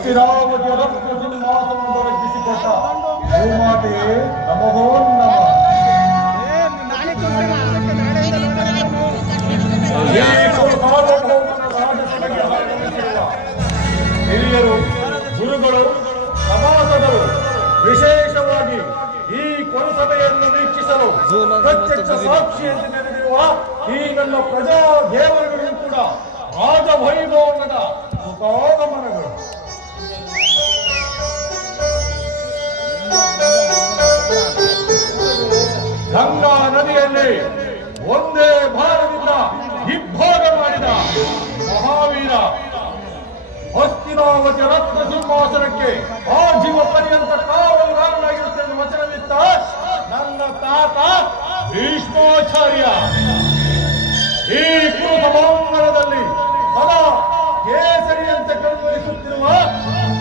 ಹಸ್ತಿರಾವತಿಯ ರತ್ನ ಸಿಂಹಾಸನದೊರಗಿಸಿಕೊಟ್ಟ ಭೂಮಾತೆಯೇ ನಮೋ ನಮಃ. ಹಿರಿಯರು, ಗುರುಗಳು, ಸಮಾಸದರು ವಿಶೇಷವಾಗಿ ಈ ಕೊಳಸಭೆಯನ್ನು ವೀಕ್ಷಿಸಲು ಪ್ರತ್ಯಕ್ಷ ಸಾಕ್ಷಿಯಂತೆ ನೆರೆದಿರುವ ಈ ನನ್ನ ಪ್ರಜಾ ದೇವರುಗಳು ಕೂಡ ರಾಜವೈಭವದ ಸುಖಾಗಮನಗಳು. ಗಂಗಾ ನದಿಯಲ್ಲಿ ಒಂದೇ ಭಾರದಿಂದ ಇಬ್ಬಾಗ ಮಾಡಿದ ಮಹಾವೀರ ಹಸ್ತಿನಾವತಿಯ ರತ್ನ ಸಿಂಹಾಸನಕ್ಕೆ ಆಜೀವ ಪರ್ಯಂತ ಕಾವಲುಗಾರನಾಗಿರುತ್ತೆಂದು ವಚನವಿತ್ತ ನನ್ನ ತಾತ ಭೀಷ್ಮಾಚಾರ್ಯ ಈ ಕುರು ಸಭಾಂಗಣದಲ್ಲಿ ಸದಾ ಕೇಸರಿಯಂತೆ ಕಣ್ವರಿಸುತ್ತಿರುವ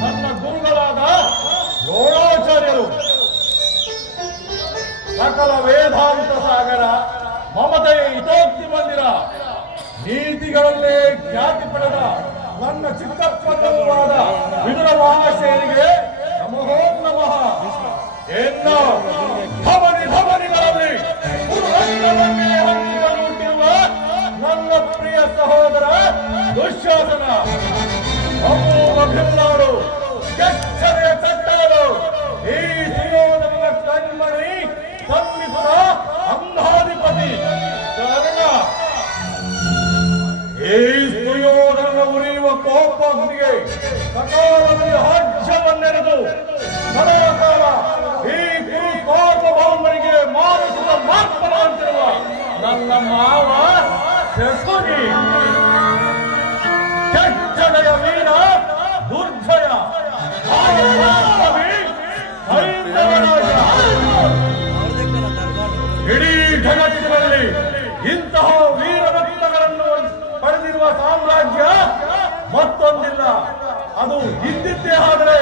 ನನ್ನ ಗುರುಗಳಾದ ದ್ರೋಣಾಚಾರ್ಯರು ಸಕಲ ವೇದಾಂತ ಸಾಗರ, ಮಮತೆಯ ಹಿತೋಕ್ತಿ ಮಂದಿರ, ನೀತಿಗಳಲ್ಲೇ ಖ್ಯಾತಿ ಪಡೆದ ನನ್ನ ಚಿಕ್ಕಪ್ಪನವಾದ ವಿದುರ ಮಹಾಶಯನಿಗೆ ನಮೋ ನಮಃ. ಎನ್ನ ಧಮನಿಗಳಲ್ಲಿ ಪುರುಷವನ್ನೇ ಹಂಚಿಕೊಂಡಿರುವ ನನ್ನ ಪ್ರಿಯ ಸಹೋದರ ದುಶ್ಯಾಸನ ಅಮೋಘ ಭಿಲ್ಲಾಡು, ಕೆಚ್ಚರೆಯ ಚಟ್ಟಾಡು, ಈ ಸುಯೋಧನ ಕಣ್ಮಣಿ ಸನ್ನಿಸುವ ಅಂಧಾಧಿಪತಿ ಕರ್ಣ, ಈ ಸುಯೋಧನ ಉರಿಯುವ ಕೋಪನಿಗೆ ಸಕಾಲದಲ್ಲಿ ಹಾಜ್ಯವನ್ನೆರೆದು ಸದಾಕಾಲ ಈ ಗುರು ಸಾರ್ವಭೌಮನಿಗೆ ಮಾರಿಸಿದ ಮಾರ್ಪನ ಅಂತಿರುವ ನನ್ನ ಮಾವ ಶಕುನಿ, ಕೆಚ್ಚಡೆಯ ವೀರ ದುರ್ಜಯ, ಇಡೀ ಜಗತ್ತಿನಲ್ಲಿ ಇಂತಹ ವೀರ ರತ್ನಗಳನ್ನು ಪಡೆದಿರುವ ಸಾಮ್ರಾಜ್ಯ ಮತ್ತೊಂದಿಲ್ಲ. ಅದು ಇದ್ದಿದ್ದೇ ಆದರೆ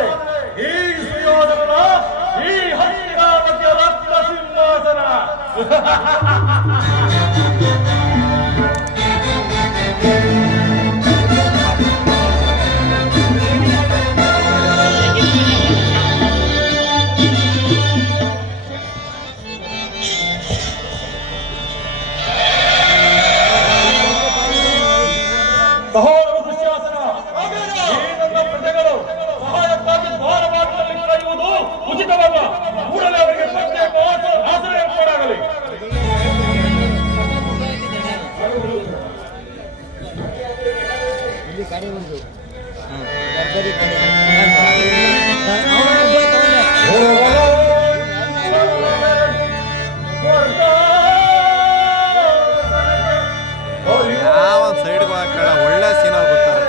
ಈ ಸುಯೋಧನ, ಈ ಹಸ್ತಿನಾವತಿಯ ರತ್ನ ಸಿಂಹಾಸನ. ಸಹೋದರ ದುಶ್ಯಾಸನ, ಈ ನನ್ನ ಪ್ರಜೆಗಳು ಸಹಾಯಕ್ಕಾಗಿ ದ್ವಾರಮಾರ್ಗದಲ್ಲಿ ಕರೆಯುವುದು ಉಚಿತವಲ್ಲ. ಕೂಡಲೇ ಅವರಿಗೆ ಪ್ರತ್ಯೇಕ ಆಸರೆ ಏರ್ಪಾಡಾಗಲಿ. ಸೈಡ್ಗೆ ಹಾಕೋಣ, ಒಳ್ಳೆ ಸೀನಲ್ಲಿ ಬರ್ತಾರೆ.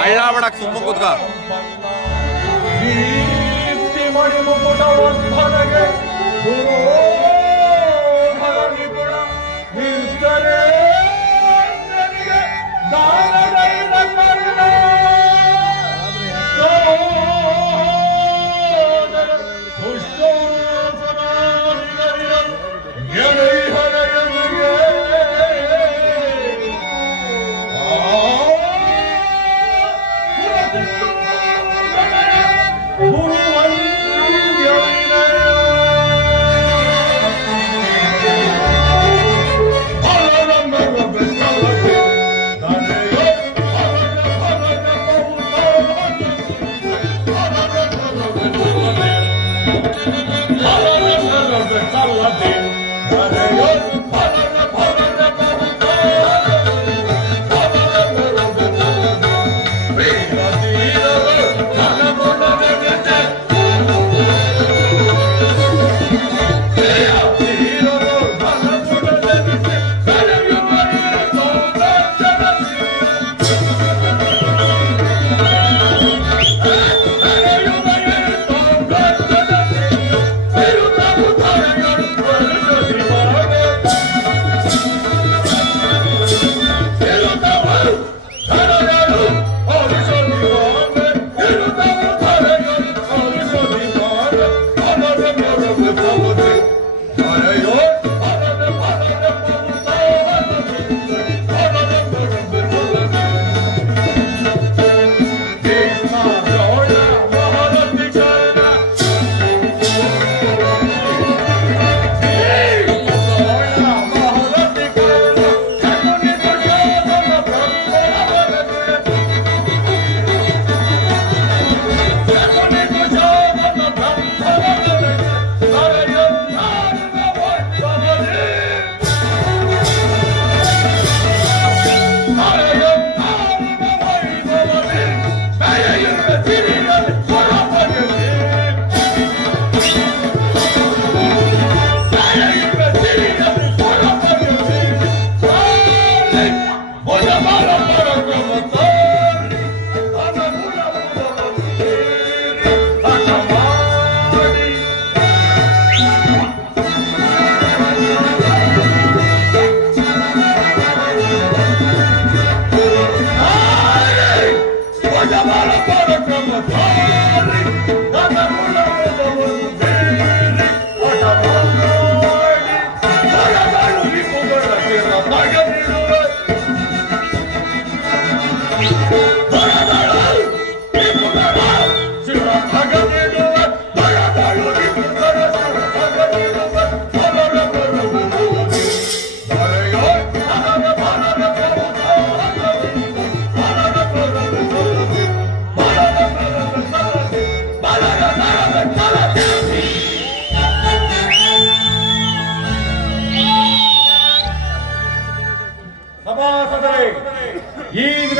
ಹಳ್ಳ ಬಿಡಕ್ ತುಂಬ ಕೂತ್ಕ. ಮಣಿಮುಕುಟ ವರ್ಧನೆಗೆ ದುರೋಧನ ನಿಪುಣ ನಿರ್ಧನೆ ದಾನಗೈದ ಕರ್ಣ ದುಷ್ಟೋಸನಾದಿಗರಿರಂ ಗೆಳೆಯರಿಗೆ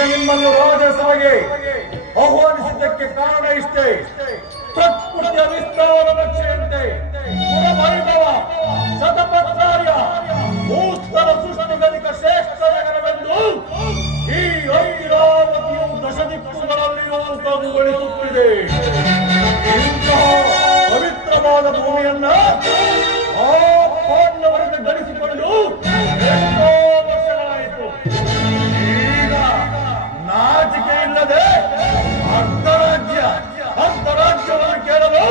ನಿಮ್ಮನ್ನು ರಾಜಸಭೆಗೆ ಆಹ್ವಾನಿಸಿದ್ದಕ್ಕೆ ಕಾರಣ ಇಷ್ಟೇ. ಪ್ರಕೃತಿಯ ವಿಸ್ತಾರ ನಕ್ಷೆಯಂತೆ ಗುಣವೈಭವ ಶತಪತ್ರಾರ್ಯ ಭೂಸ್ಥಳ ಸೃಷ್ಟಿಗಲಿಕ ಶ್ರೇಷ್ಠ ನಗರವೆಂದು ಈ ಐರಾವತಿಯು ದಶದಿಕ್ಕುಗಳಲ್ಲಿರುವಂತಹ ಮುಂಗಳಿಸುತ್ತಿದೆ. ಇಂತಹ ಪವಿತ್ರವಾದ ಭೂಮಿಯನ್ನ ಆ ಪಾಂಡವರಿಂದ ಗಳಿಸಿಕೊಂಡು ಎಷ್ಟೋ ವರ್ಷಗಳಾಯಿತು. ಈಗ ನಾಚಿಕೆ ಇಲ್ಲದೆ ಅರ್ಧರಾಜ್ಯವನ್ನು ಕೇಳಲು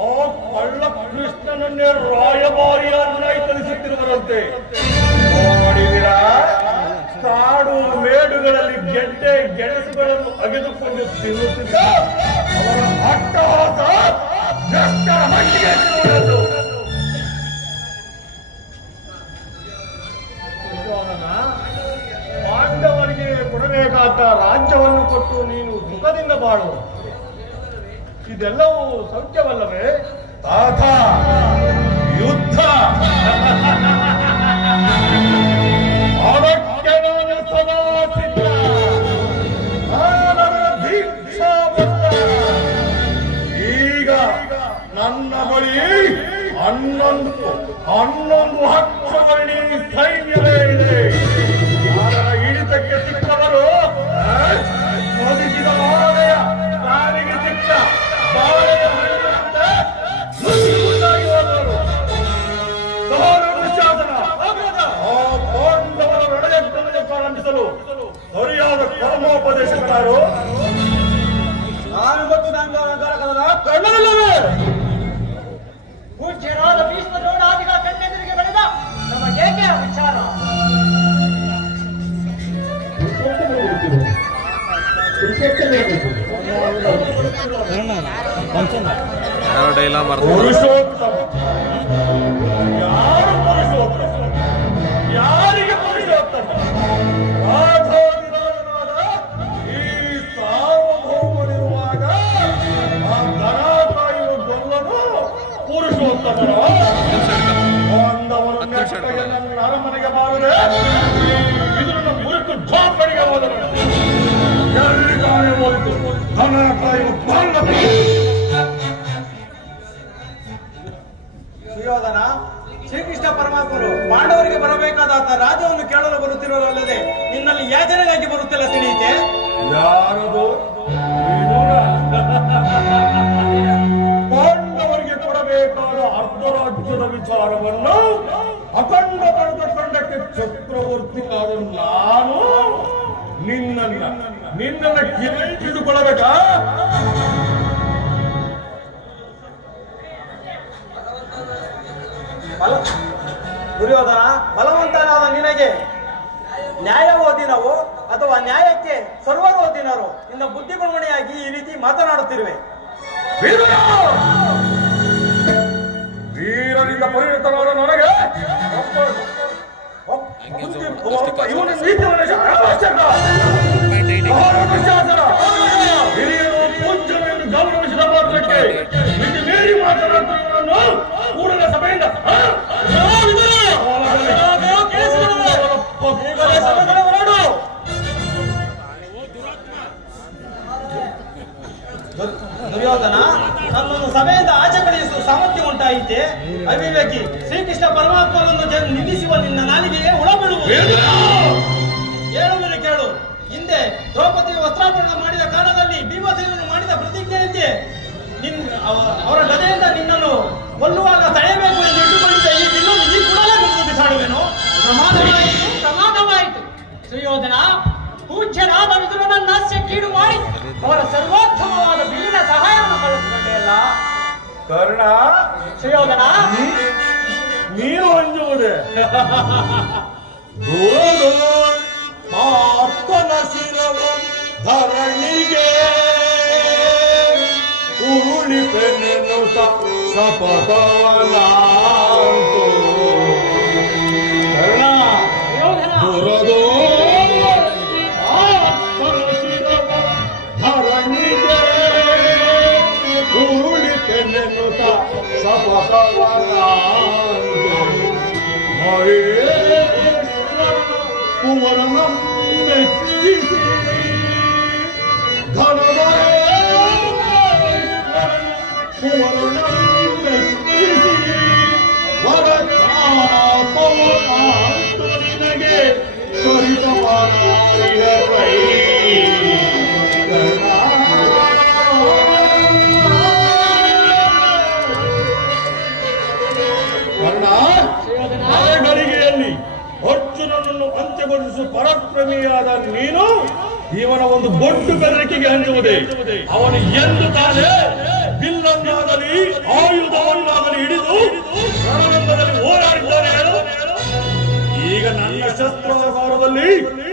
ಆ ಕಳ್ಳ ಕೃಷ್ಣನನ್ನೇ ರಾಯಭಾರಿಯನ್ನಾಗಿ ಕಳಿಸುತ್ತಿರುವರಂತೆ. ನೋಡಿದಿರಾ, ಕಾಡು ಮೇಡುಗಳಲ್ಲಿ ಗೆಡ್ಡೆ ಗೆಣಸುಗಳನ್ನು ಅಗೆದುಕೊಂಡು ತಿನ್ನುತ್ತಿದ್ದ ಅವರ ಅಟ್ಟಹಾಸ ಎಷ್ಟರ ಮಟ್ಟಿಗೆ ನೋಡಲು. ಪಾಂಡವರಿಗೆ ಕೊಡಬೇಕಾದ ರಾಜ್ಯವನ್ನು ಕೊಟ್ಟು ನೀನು ಸುಖದಿಂದ ಬಾಳು. ಇದೆಲ್ಲವೂ ಸೌಖ್ಯವಲ್ಲವೇ ತಾತ? ಯುದ್ಧ ಅದಕ್ಕೆ ನಾನು ಸದಾ ಸಿದ್ಧ. ದೀಕ್ಷಾಬದ್ಧ. ಈಗ ನನ್ನ ಬಳಿ 11 ಹಕ್ಷವರ್ಣಿ ಸೈನ್ಯವೇ ಇದೆ. ಅದರ ಹಿಡಿತಕ್ಕೆ ಸಿಕ್ಕವರು ಒದಗಿದ ಆನೆಯ ಕಾಲಿಗೆ ಸಿಕ್ಕ ಬಾಳೆಯ ಹಣ್ಣಿನಂತೆ ನುಸಿಗುಂದಾಗಿ ಹೋದರು. ಶಾಸನ ಆ ಪಾಂಡವರ ರಣಯಜ್ಞವನ್ನು ಪ್ರಾರಂಭಿಸಲು ಸರಿಯಾದ ಕರ್ಮೋಪದೇಶಕರು ನಾನು ಮತ್ತು ಕಣ್ಣನಲ್ಲವೇ ಪೂಜ್ಯರಾದ ಭೀಷ್ಮ ದ್ರೋಣಾದಿಗಳ ಕಣ್ಣೆದುರಿಗೆ ಬೆಳೆದ ನಮಗೇಕೆ ವಿಚಾರ? ಪುರುಷೋತ್ತಮ ಯಾರು ಪುರುಷೋತ್ತಮ? ಯಾರಿಗೆ ಪುರುಷೋತ್ತಮ? ರಾಜಾಧಿರಾಜನಾದ ಈ ಸಾರ್ವಭೌಮನಿರುವಾಗ ಆ ದನ ಕಾಯುವ ಗೊಲ್ಲನು ಪುರುಷೋತ್ತಮನ ಒಂದವರು ನನ್ನ ಅರಮನೆಗೆ ಬಾರದೆ ಇದನ್ನು ಮುರುಕು ಝಾಪಡಿಗೆ ಹೋದರು. ಎಲ್ಲಿದ್ದಾರೆ ಹೋಯಿತು ದನ ಕಾಯುವ ಗೊಲ್ಲ. ಸುಯೋಧನ, ಶ್ರೀಕೃಷ್ಣ ಪರಮಾತ್ಮರು ಪಾಂಡವರಿಗೆ ಬರಬೇಕಾದ ರಾಜ್ಯವನ್ನು ಕೇಳಲು ಬರುತ್ತಿರೋರಲ್ಲದೆ ನಿನ್ನಲ್ಲಿ ಯಾಜನೆಗಾಗಿ ಬರುತ್ತಿಲ್ಲ ತಿಳಿಯಿತೆ. ಯಾರದು? ಪಾಂಡವರಿಗೆ ಕೊಡಬೇಕಾದ ಅರ್ಧರಾಜ್ಯದ ವಿಚಾರವನ್ನು ಅಖಂಡ ಪಡೆದುಕೊಂಡಕ್ಕೆ ಚಕ್ರವರ್ತಿಯಾದ ನಾನು ನಿನ್ನನ್ನು ಕಿರಿದುಕೊಳ್ಳಬೇಕಾ? ದುರ್ಯೋಧನ, ಬಲವಂತನಾದ ನಿನಗೆ ನ್ಯಾಯ ಓದಿನವೋ ಅಥವಾ ನ್ಯಾಯಕ್ಕೆ ಸರ್ವರು ಓದಿನರೋ ನಿನ್ನ ಬುದ್ಧಿ ಭ್ರಮಣೆಯಾಗಿ ಈ ರೀತಿ ಮಾತನಾಡುತ್ತಿರುವೆ. ವೀರನಿಂದ ಪರಿಣಿತನಾದ ನನಗೆ ಇವನ ಹಿರಿಯರು ಪೂಜ್ಯನೆಂದು ಗೌರವಿಸಿದ ಮಾತ್ರಕ್ಕೆ ಇಲ್ಲಿ ಮೀರಿ ಮಾತನಾಡುತ್ತಿರುವುದನ್ನು ಕೂಡಲೇ ಸಭೆಯಿಂದ ದುರ್ಯೋಧನ, ನನ್ನನ್ನು ಸಭೆಯಿಂದ ಆಚೆ ಕಳಿಸುವ ಸಾಮರ್ಥ್ಯ ಉಂಟಾಯಿತೆ. ಅವಿವೇಕಿ, ಶ್ರೀಕೃಷ್ಣ ಪರಮಾತ್ಮನನ್ನು ನಿಂದಿಸುವ ನಿನ್ನ ನಾಲಿಗೆಗೆ ಹುಳ ಬೀಳುವುದು. ಹೇಳುವುದು ಕೇಳು. ಹಿಂದೆ ದ್ರೌಪದಿಗೆ ವಸ್ತ್ರಾಪರಣ ಮಾಡಿದ ಕಾಲದಲ್ಲಿ ಭೀಮಸೇನನು ಮಾಡಿದ ಪ್ರತಿಜ್ಞೆಯಂತೆ ಅವರ ಗದೆಯಿಂದ ನಿನ್ನನ್ನು ಕೊಲ್ಲುವಾಗ ತಡೆಯಬೇಕು ಎಂದು ಇಟ್ಟುಕೊಂಡಿದ್ದ ಈ ಬಿಲ್ಲನ್ನು ಈ ಕೂಡಲೇ ಮುಗಿದು ಬಿಸಾಡುವೆನು. ಪ್ರಮಾದವಾಯಿತು ಸುಯೋಧನ. ಪೂಜ್ಯನಾದ ವಿದುರನನ್ನ ಕೀಡು ಮಾಡಿ ಅವರ ಸರ್ವೋತ್ತಮವಾದ ಬಿಲ್ಲಿನ ಸಹಾಯವನ್ನು ಕಳೆದುಕೊಂಡೆಯಲ್ಲ ಕರ್ಣ. ಸುಯೋಧನ, ನೀನು ಅಂಜುವುದೇ? ಆತನ ಶಿರವ ಧರಣಿಗೆ ಉರುಳಿಪೆನೆನು ಸಪಥವನಾಂತು. ಕರ್ಣ, ದುರದೋ ಆತನ ಶಿರವ ಧರಣಿಗೆ ಉರುಳಿಪೆನೆನು ಸಪಥವನಾಂತು. ಮಹೇಶ್ವರ ಕುವರನ ಮೆಚ್ಚಿ ಗಳಿಗೆಯಲ್ಲಿ ಅರ್ಜುನನನ್ನು ಅಂತ್ಯಗೊಳಿಸುವ ಪರಾಕ್ರಮಿಯಾದ ನೀನು ಇವನ ಒಂದು ದೊಡ್ಡ ಬೆದರಿಕೆಗೆ ಹಂಚುವುದೇ? ಅವನು ಎಂದು ತಾನೇ ಬಿಲ್ಲನ್ನಾಗಲಿ ಆಯುಧವನ್ನಾಗಲಿ ಹಿಡಿದು ರಣರಂಗದಲ್ಲಿ ಹೋರಾಡಿದ್ದಾನೆ ಹೇಳು. ಈಗ ನನ್ನ ಶಸ್ತ್ರಾಗಾರದಲ್ಲಿ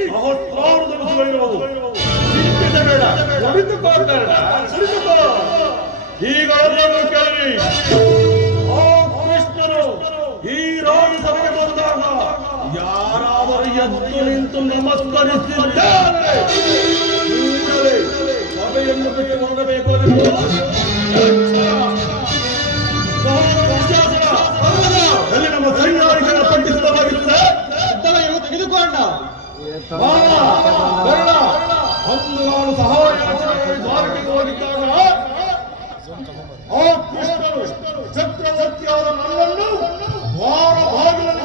ಸಹಸ್ರಾರು ಧನುಸುಗಳಿರುವವು. ಚಿಂತಿಸಬೇಡ, ಕುಳಿತುಕೋ ಕರ್ಣ, ಕುಳಿತುಕೋ. ಈಗ ಎಲ್ಲರೂ ಕೇಳಿ, ಆ ಕೃಷ್ಣನು ಈ ರಾಜಸಭೆಗೆ ಬಂದಾಗ ಯಾರಾದರೂ ಎದ್ದು ನಿಂತು ನಮಸ್ಕರಿಸಿದ್ದಾರೆ ಕೂಡಲೇ ಸಭೆಯನ್ನು ಬಿಟ್ಟು ಹೋಗಬೇಕು. ಎಲ್ಲಿ ನಮ್ಮ ಸೈನ್ಯಾಧಿಕಾರ ಪಟ್ಟಿಸಿದವಾಗಿರುತ್ತದೆ ತೆಗೆದುಕೊಂಡ ಅಂದು ನಾನು ಸಹಾಯಾಚರಣೆ ದ್ವಾರಕ್ಕೆ ಹೋಗಿದ್ದಾಗ ಆ ಕೃಷ್ಣನು ಚಕ್ರವರ್ತಿಯಾದ ನನ್ನನ್ನು ದ್ವಾರ ಬಾಗಿಲನ್ನು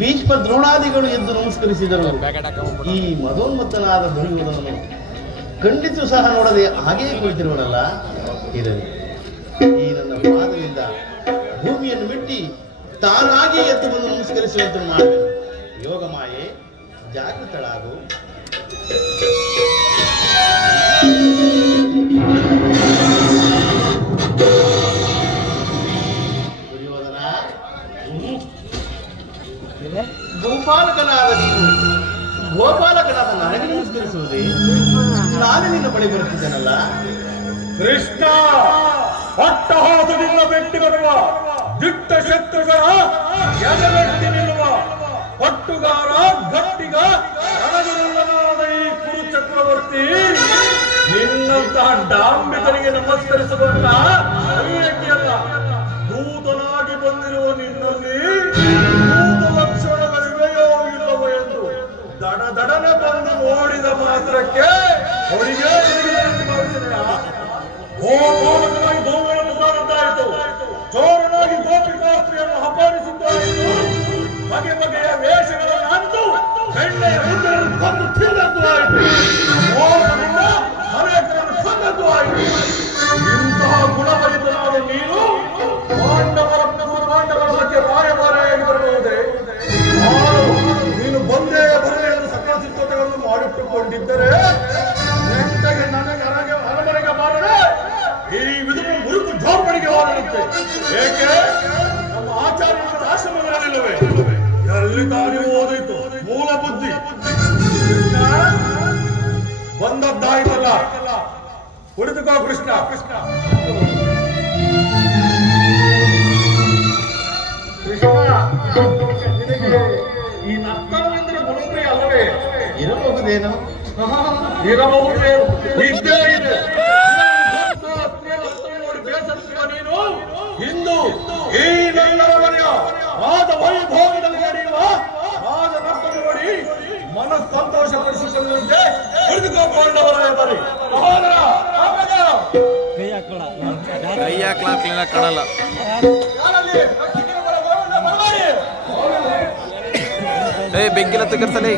ಭೀಷ್ಮ ದ್ರೋಣಾದಿಗಳು ಎದ್ದು ನಮಸ್ಕರಿಸಿದರು. ಈ ಮದೋನ್ಮತ್ತನಾದ ದುರ್ಯೋಧನನು ಖಂಡಿತು ಸಹ ನೋಡದೆ ಹಾಗೆಯೇ ಕುಳಿತಿರುವನಲ್ಲ. ಇರಲಿ, ಈ ನನ್ನ ಪಾದದಿಂದ ಭೂಮಿಯನ್ನು ಮೆಟ್ಟಿ ತಾನಾಗಿ ಎದ್ದು ಬಂದು ನಮಸ್ಕರಿಸುವಂತೆ ಮಾಡಬೇಕು. ಯೋಗ ಮಾಯೆ, ಜಾಗೃತಳಾಗು. ದುರ್ಯೋಧನ, ಗೋಪಾಲಕನಾದ ನೀನು ಗೋಪಾಲಕನಾದ ನನಗೆ ನಮಸ್ಕರಿಸುವುದೇ? ನಾನು ನಿನ್ನ ಬಳಿ ಬರುತ್ತಿದ್ದೇನಲ್ಲ. ಕೃಷ್ಣ, ಅಟ್ಟಹಾಸದಿಂದ ಬೆಟ್ಟಿ ಬರುವ ದಿಟ್ಟ ಶತ್ರುಗಳ ಎದೆವೆಟ್ಟಿ ನಿಲ್ಲುವ ಪಟ್ಟುಗಾರ ಗಟ್ಟಿಗ ರಣಗುರುಳನಾದ ಈ ಕುರು ಚಕ್ರವರ್ತಿ ನಿನ್ನಂತಹ ಡಾಂಬಿಕರಿಗೆ ನಮಸ್ಕರಿಸುವಂತ ಅವಿವೇಕಿಯಲ್ಲ. ದೂತನಾಗಿ ಬಂದಿರುವ ನಿನ್ನಲ್ಲಿ ದೂತ ಲಕ್ಷಣಗಳಿವೆಯೋ ಇಲ್ಲವೋ ಎಂದು ದಡದಡನೆ ಬಂದು ನೋಡಿದ ಮಾತ್ರಕ್ಕೆ ಅವರಿಗೆ ಗೋಪಾಲಕನಾಗಿ ಗೋಗಳನ್ನು ಸಾರುತ್ತಾಯಿತು, ಚೋರನಾಗಿ ಗೋಪಿಕಾಸ್ತ್ರೀಯನ್ನು ಅಪಹರಿಸುತ್ತಾಯಿತು, ಬಗೆ ಬಗೆಯ ವೇಷಗಳನ್ನು ಅಂದು ಬೆಣ್ಣೆಯ ಹುಡುಗರನ್ನು ಕೊಂದು ತಿಂದದ್ದು ಆಯಿತು, ಮೋಸದಿಂದ ಅನೇಕರನ್ನು ಕೊಂದದ್ದು ಆಯಿತು. ಇಂತಹ ಗುಣಭರಿತನಾದ ನೀನು ಪಾಂಡವರ ಬಗ್ಗೆ ರಾಯಭಾರಿಯಾಗಿ ಬರಬಹುದೇ? ನೀನು ಬಂದೇ ಬರಲಿ ಎಂದು ಸಕಲ ಸಿದ್ಧತೆಗಳನ್ನು ಮಾಡಿಟ್ಟುಕೊಂಡಿದ್ದರೆ ನೆಟ್ಟಗೆ ನನಗೆ ಅರಮನೆಗೆ ಬಾರದೆ ಈ ವಿಧುವು ಮುರುಕು ಜೋರ್ಪಡಿಗೆ ಹೋದಂತೆ. ಏಕೆ? ನಮ್ಮ ಆಚಾರ್ಯರ ಆಶ್ರಮಗಳಲ್ಲಿಲ್ಲವೇ? ಎಲ್ಲಿ ದಾರಿ ಓದಿತು ಮೂಲ ಬುದ್ಧಿ. ಬಂದದ್ದಾಯ್ತಲ್ಲ, ಕುಳಿತುಕೋ ಕೃಷ್ಣ. ಕೃಷ್ಣ ನಿನಗೆ ಈ ನರ್ತನವೆಂದರೆ ಗುಣಪ್ರಿಯ ಅಲ್ಲವೇ? ಇರಬಹುದೇನೋ? ಇರಬಹುದೇ, ಇದ್ದೇ ಇದೆ. ನೋಡಿ ಬೇಸರಿಸುವ ನೀನು ಇಂದು ಈ ನಲ್ಲರ ಮನೆಯ ರಾಜ ವೈಭೋಗದಲ್ಲಿ ನಡೆಯುವ ರಾಜ ನರ್ತನ ನೋಡಿ ಮನಸ್ಸಂತೋಷ ಪಡಿಸಿಕೊಳ್ಳುವಂತೆ ಹಿಡಿದುಕೊಂಡವರೇ ಬರೀ ಕೈ ಹಾಕ್ಲಿಲ್ಲ ಕಾಣಲ್ಲ. ಬೆಂಕಿಲ ತಗರ್ಸಲಿ.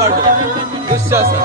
ವಹಿವಾಟು ದುಶ್ಯಾಸನ.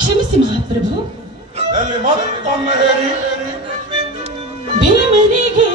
ಕ್ಷಮಿಸಿ ಮಹಾಪ್ರಭು. ಮತ್ತೊಮ್ಮೆ ಹೇಳಿ. ಭೀಮನಿಗೆ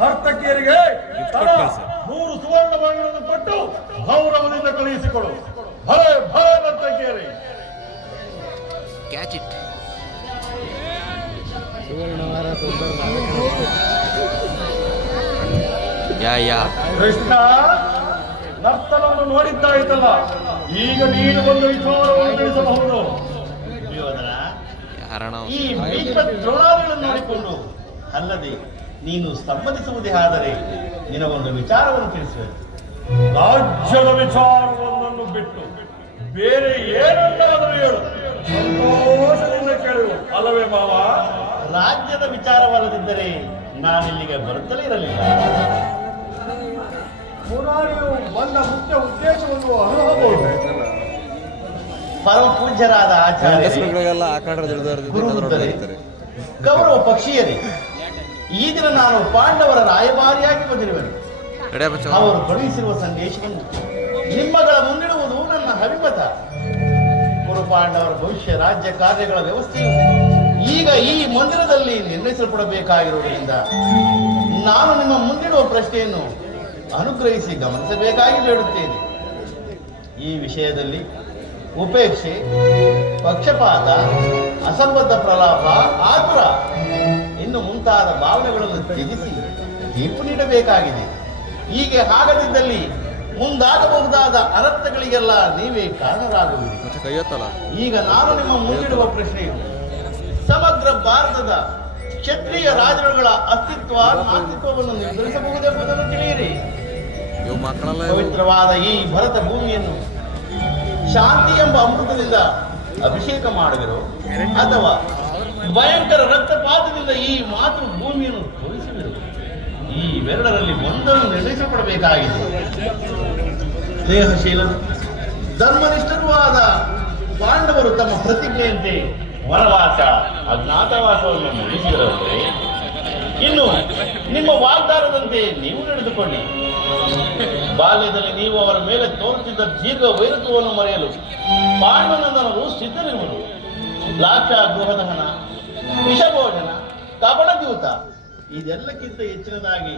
ನರ್ತಕಿಯರಿಗೆ 3 ಸುವರ್ಣಗಳನ್ನು ಕೊಟ್ಟು ಗೌರವದಿಂದ ಕಳುಹಿಸಿಕೊಡು. ಭಲೆ ಭಲೆ ನರ್ತಕಿಯರಿ. Catch it. ಕೃಷ್ಣ, ನರ್ತನವನ್ನು ನೋಡಿದ್ದಾಯ್ತಲ್ಲ, ಈಗ ನೀನು ಒಂದು ವಿಚಾರವನ್ನು ತಿಳಿಸಬಹುದು. ಈ ಭೀಷ್ಮ ದ್ರೋಣಾದಿಗಳನ್ನು ನೋಡಿಕೊಂಡು ಅಲ್ಲದೆ ನೀನು ಸಮ್ಮತಿಸುವುದೇ ಆದರೆ ನಿನಗೊಂದು ವಿಚಾರವನ್ನು ತಿಳಿಸಬೇಕು. ರಾಜ್ಯದ ವಿಚಾರವೊಂದನ್ನು ಬಿಟ್ಟು ಬೇರೆ ಏನನ್ನಾದರೂ ಹೇಳು, ಸಂತೋಷದಿಂದ ಕೇಳುವ ಅಲ್ಲವೇ ಮಾವ? ರಾಜ್ಯದ ವಿಚಾರವಲ್ಲದಿದ್ದರೆ ನಾನಿಲ್ಲಿಗೆ ಬರುತ್ತಲೇ ಇರಲಿಲ್ಲ. ಮುರಾರಿಯು ಬಂದ ಮುಖ್ಯ ಉದ್ದೇಶವನ್ನು ಅನುಭವಬಹುದು. ಪರಮ ಪೂಜ್ಯರಾದ ಆಚಾರ್ಯ ಗೌರವ ಪಕ್ಷೀಯರೇ, ಈ ದಿನ ನಾನು ಪಾಂಡವರ ರಾಯಭಾರಿಯಾಗಿ ಬಂದಿರುವೆನು. ಅವರು ಕಳುಹಿಸಿರುವ ಸಂದೇಶವನ್ನು ನಿಮ್ಮಗಳ ಮುಂದಿಡುವುದು ನನ್ನ ಅಭಿಮತ. ಕುರು ಪಾಂಡವರ ಭವಿಷ್ಯ ರಾಜ್ಯ ಕಾರ್ಯಗಳ ವ್ಯವಸ್ಥೆಯು ಈಗ ಈ ಮಂದಿರದಲ್ಲಿ ನಿರ್ಣಯಿಸಲ್ಪಡಬೇಕಾಗಿರುವುದರಿಂದ ನಾನು ನಿಮ್ಮ ಮುಂದಿಡುವ ಪ್ರಶ್ನೆಯನ್ನು ಅನುಗ್ರಹಿಸಿ ಗಮನಿಸಬೇಕಾಗಿ ಬೇಡುತ್ತೇನೆ. ಈ ವಿಷಯದಲ್ಲಿ ಉಪೇಕ್ಷೆ, ಪಕ್ಷಪಾತ, ಅಸಂಬದ್ಧ ಪ್ರಲಾಪ, ಆತುರ ಇನ್ನು ಮುಂತಾದ ಭಾವನೆಗಳನ್ನು ತ್ಯಜಿಸಿ ತೀರ್ಪು ನೀಡಬೇಕಾಗಿದೆ. ಹೀಗೆ ಆಗದಿದ್ದಲ್ಲಿ ಮುಂದಾಗಬಹುದಾದ ಅನರ್ಥಗಳಿಗೆಲ್ಲ ನೀವೇ ಕಾರಣರಾಗುವಿರಿ. ಈಗ ನಾನು ನಿಮ್ಮ ಮುಂದಿಡುವ ಪ್ರಶ್ನೆಯು ಸಮಗ್ರ ಭಾರತದ ಕ್ಷತ್ರಿಯ ರಾಜರುಗಳ ಅಸ್ತಿತ್ವ ನಾಸ್ತಿತ್ವವನ್ನು ನಿರ್ಧರಿಸಬಹುದೆಂಬುದನ್ನು ತಿಳಿಯಿರಿ. ಪವಿತ್ರವಾದ ಈ ಭರತ ಭೂಮಿಯನ್ನು ಶಾಂತಿ ಎಂಬ ಅಮೃತದಿಂದ ಅಭಿಷೇಕ ಮಾಡುವಿರೋ ಅಥವಾ ಭಯಂಕರ ರಕ್ತಪಾತದಿಂದ ಈ ಮಾತೃ ಭೂಮಿಯನ್ನು ತೋರಿಸುವಿರೋ, ಈ ಇವೆರಡರಲ್ಲಿ ಒಂದನ್ನು ನಿರ್ಣಯಿಸಲ್ಪಡಬೇಕಾಗಿದೆ. ಸ್ನೇಹಶೀಲರು ಧರ್ಮನಿಷ್ಠರೂ ಆದ ಪಾಂಡವರು ತಮ್ಮ ಪ್ರತಿಜ್ಞೆಯಂತೆ ವನವಾಸ ಅಜ್ಞಾತವಾಸವನ್ನು ಮುಗಿಸಿದರಂತೆ ಇನ್ನು ನಿಮ್ಮ ವಾಗ್ದಾನದಂತೆ ನೀವು ನಡೆದುಕೊಳ್ಳಿ. ಬಾಲ್ಯದಲ್ಲಿ ನೀವು ಅವರ ಮೇಲೆ ತೋರುತ್ತಿದ್ದ ದೀರ್ಘ ವೈರತ್ವವನ್ನು ಮರೆಯಲು ಪಾಂಡುನಂದನರು ಸಿದ್ಧರಿರುವರು. ಲಾಕ್ಷ ಗೃಹದಹನ, ವಿಷಭೋಜನ, ಕಪಟದ್ಯೂತ ಇದೆಲ್ಲಕ್ಕಿಂತ ಹೆಚ್ಚಿನದಾಗಿ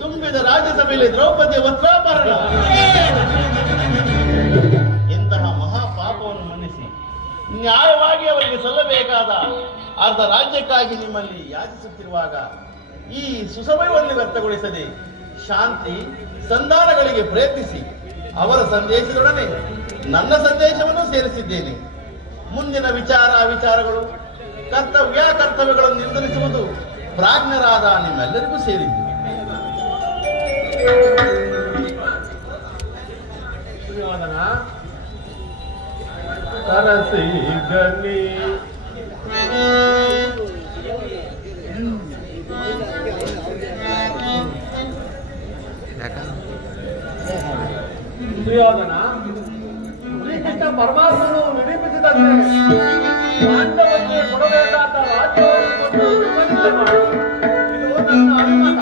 ತುಂಬಿದ ರಾಜ್ಯಸಭೆಯಲ್ಲಿ ದ್ರೌಪದಿಯ ವಸ್ತ್ರಾಪಹರಣ, ಇಂತಹ ಮಹಾಪಾಪವನ್ನು ಮನ್ನಿಸಿ ನ್ಯಾಯವಾಗಿ ಅವರಿಗೆ ಸಲ್ಲಬೇಕಾದ ಅರ್ಧ ರಾಜ್ಯಕ್ಕಾಗಿ ನಿಮ್ಮಲ್ಲಿ ಯಾಚಿಸುತ್ತಿರುವಾಗ ಈ ಸುಸಮಯವನ್ನು ವ್ಯರ್ಥಗೊಳಿಸದೆ ಶಾಂತಿ ಸಂಧಾನಗಳಿಗೆ ಪ್ರಯತ್ನಿಸಿ ಅವರ ಸಂದೇಶದೊಡನೆ ನನ್ನ ಸಂದೇಶವನ್ನು ಸೇರಿಸಿದ್ದೇನೆ. ಮುಂದಿನ ವಿಚಾರಗಳು ಕರ್ತವ್ಯಗಳನ್ನು ನಿರ್ಧರಿಸುವುದು ಪ್ರಾಜ್ಞರಾದ ನಿಮ್ಮೆಲ್ಲರಿಗೂ ಸೇರಿದ್ದು. ಸುಯೋಧನ ಶ್ರೀಕೃಷ್ಣ ಪರಮಾತ್ಮನು ನಿರೂಪಿಸಿದಂತೆ ಪಾಂಡವರಿಗೆ ಕೊಡಬೇಕಾದ ರಾಜ್ಯವನ್ನು ವಿಭಜಿತ ಮಾಡಿ ಇದು ನನ್ನ ಅನುಮತ.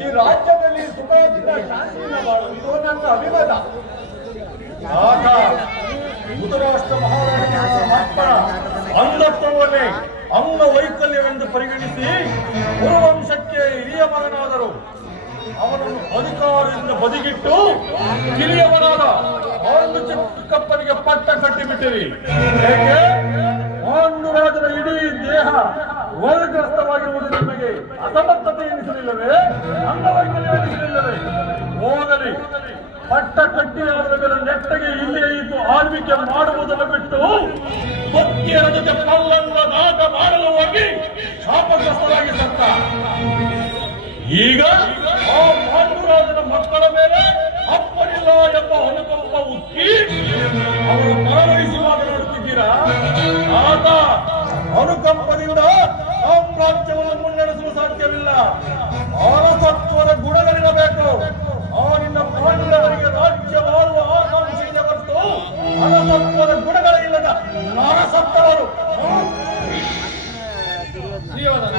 ಈ ರಾಜ್ಯದಲ್ಲಿ ಸುಖದಿಂದ ಶಾಂತಿಯಿಂದ ಬಾಳು ಇದು ನನ್ನ ಅಭಿಮತ. ಧೃತರಾಷ್ಟ್ರ ಮಹಾರಾಜನ ಮಕ್ಕಳ ಅಂಧತ್ವವನ್ನೇ ಅಂಗವೈಕಲ್ಯವೆಂದು ಪರಿಗಣಿಸಿ ಕುರುವಂಶಕ್ಕೆ ಹಿರಿಯ ಮಗನಾದರು. ಅವನನ್ನು ಅಧಿಕಾರದಿಂದ ಬದಿಗಿಟ್ಟು ಕಿರಿಯವನಾದ ಒಂದು ಚಿಕ್ಕಪ್ಪನಿಗೆ ಪಟ್ಟ ಕಟ್ಟಿಬಿಟ್ಟಿರಿ. ಹೇಗೆ ಪಾಂಡುರಾಜನ ಇಡೀ ದೇಹ ರೋಗಗ್ರಸ್ತವಾಗಿರುವುದು ನಿಮಗೆ ಅಸಮರ್ಥತೆ ಎನಿಸಲಿಲ್ಲವೇ? ಅಂಗವೈಕಲ್ಯ ಎನಿಸಲಿಲ್ಲವೇ? ಹೋಗಲಿ, ಪಟ್ಟ ಕಟ್ಟಿಯಾದ ಮೇಲೆ ನೆಟ್ಟಗೆ ಇಲ್ಲಿಯೇ ಇದ್ದು ಆಳ್ವಿಕೆ ಮಾಡುವುದನ್ನು ಬಿಟ್ಟು ಭಕ್ತಿಯರ ಜೊತೆ ಪಲ್ಲಂಗ ನಾಟ ಮಾಡಲು ಹೋಗಿ ಶಾಪಗ್ರಸ್ತರಾಗಿ ಸತ್ತ. ಈಗ ಆ ಪಾಂಡುರಾಜನ ಮಕ್ಕಳ ಮೇಲೆ ಅಪ್ಪನಿಲ್ಲ ಎಂಬ ಅನುಕಂಪ ಉಕ್ಕಿ ಅವರು ಮರವಹಿಸಿ ಮಾತನಾಡುತ್ತಿದ್ದೀರಾ? ಆತ ಅನುಕಂಪದಿಂದ ಸಾಮ್ರಾಜ್ಯವನ್ನು ಮುನ್ನಡೆಸಲು ಸಾಧ್ಯವಿಲ್ಲ. ಅರಸತ್ವದ ಗುಣಗಳಿರಬೇಕು. ಆ ನಿನ್ನ ಪಾಂಡವರಿಗೆ ರಾಜ್ಯವಾಳುವ ಆಕಾಂಕ್ಷೆ ಇದೆ ಹೊರತು ಅರಸತ್ವದ ಗುಣಗಳಿಲ್ಲದ ನರಸತ್ತವರು. ಶ್ರೀಯೋಧನ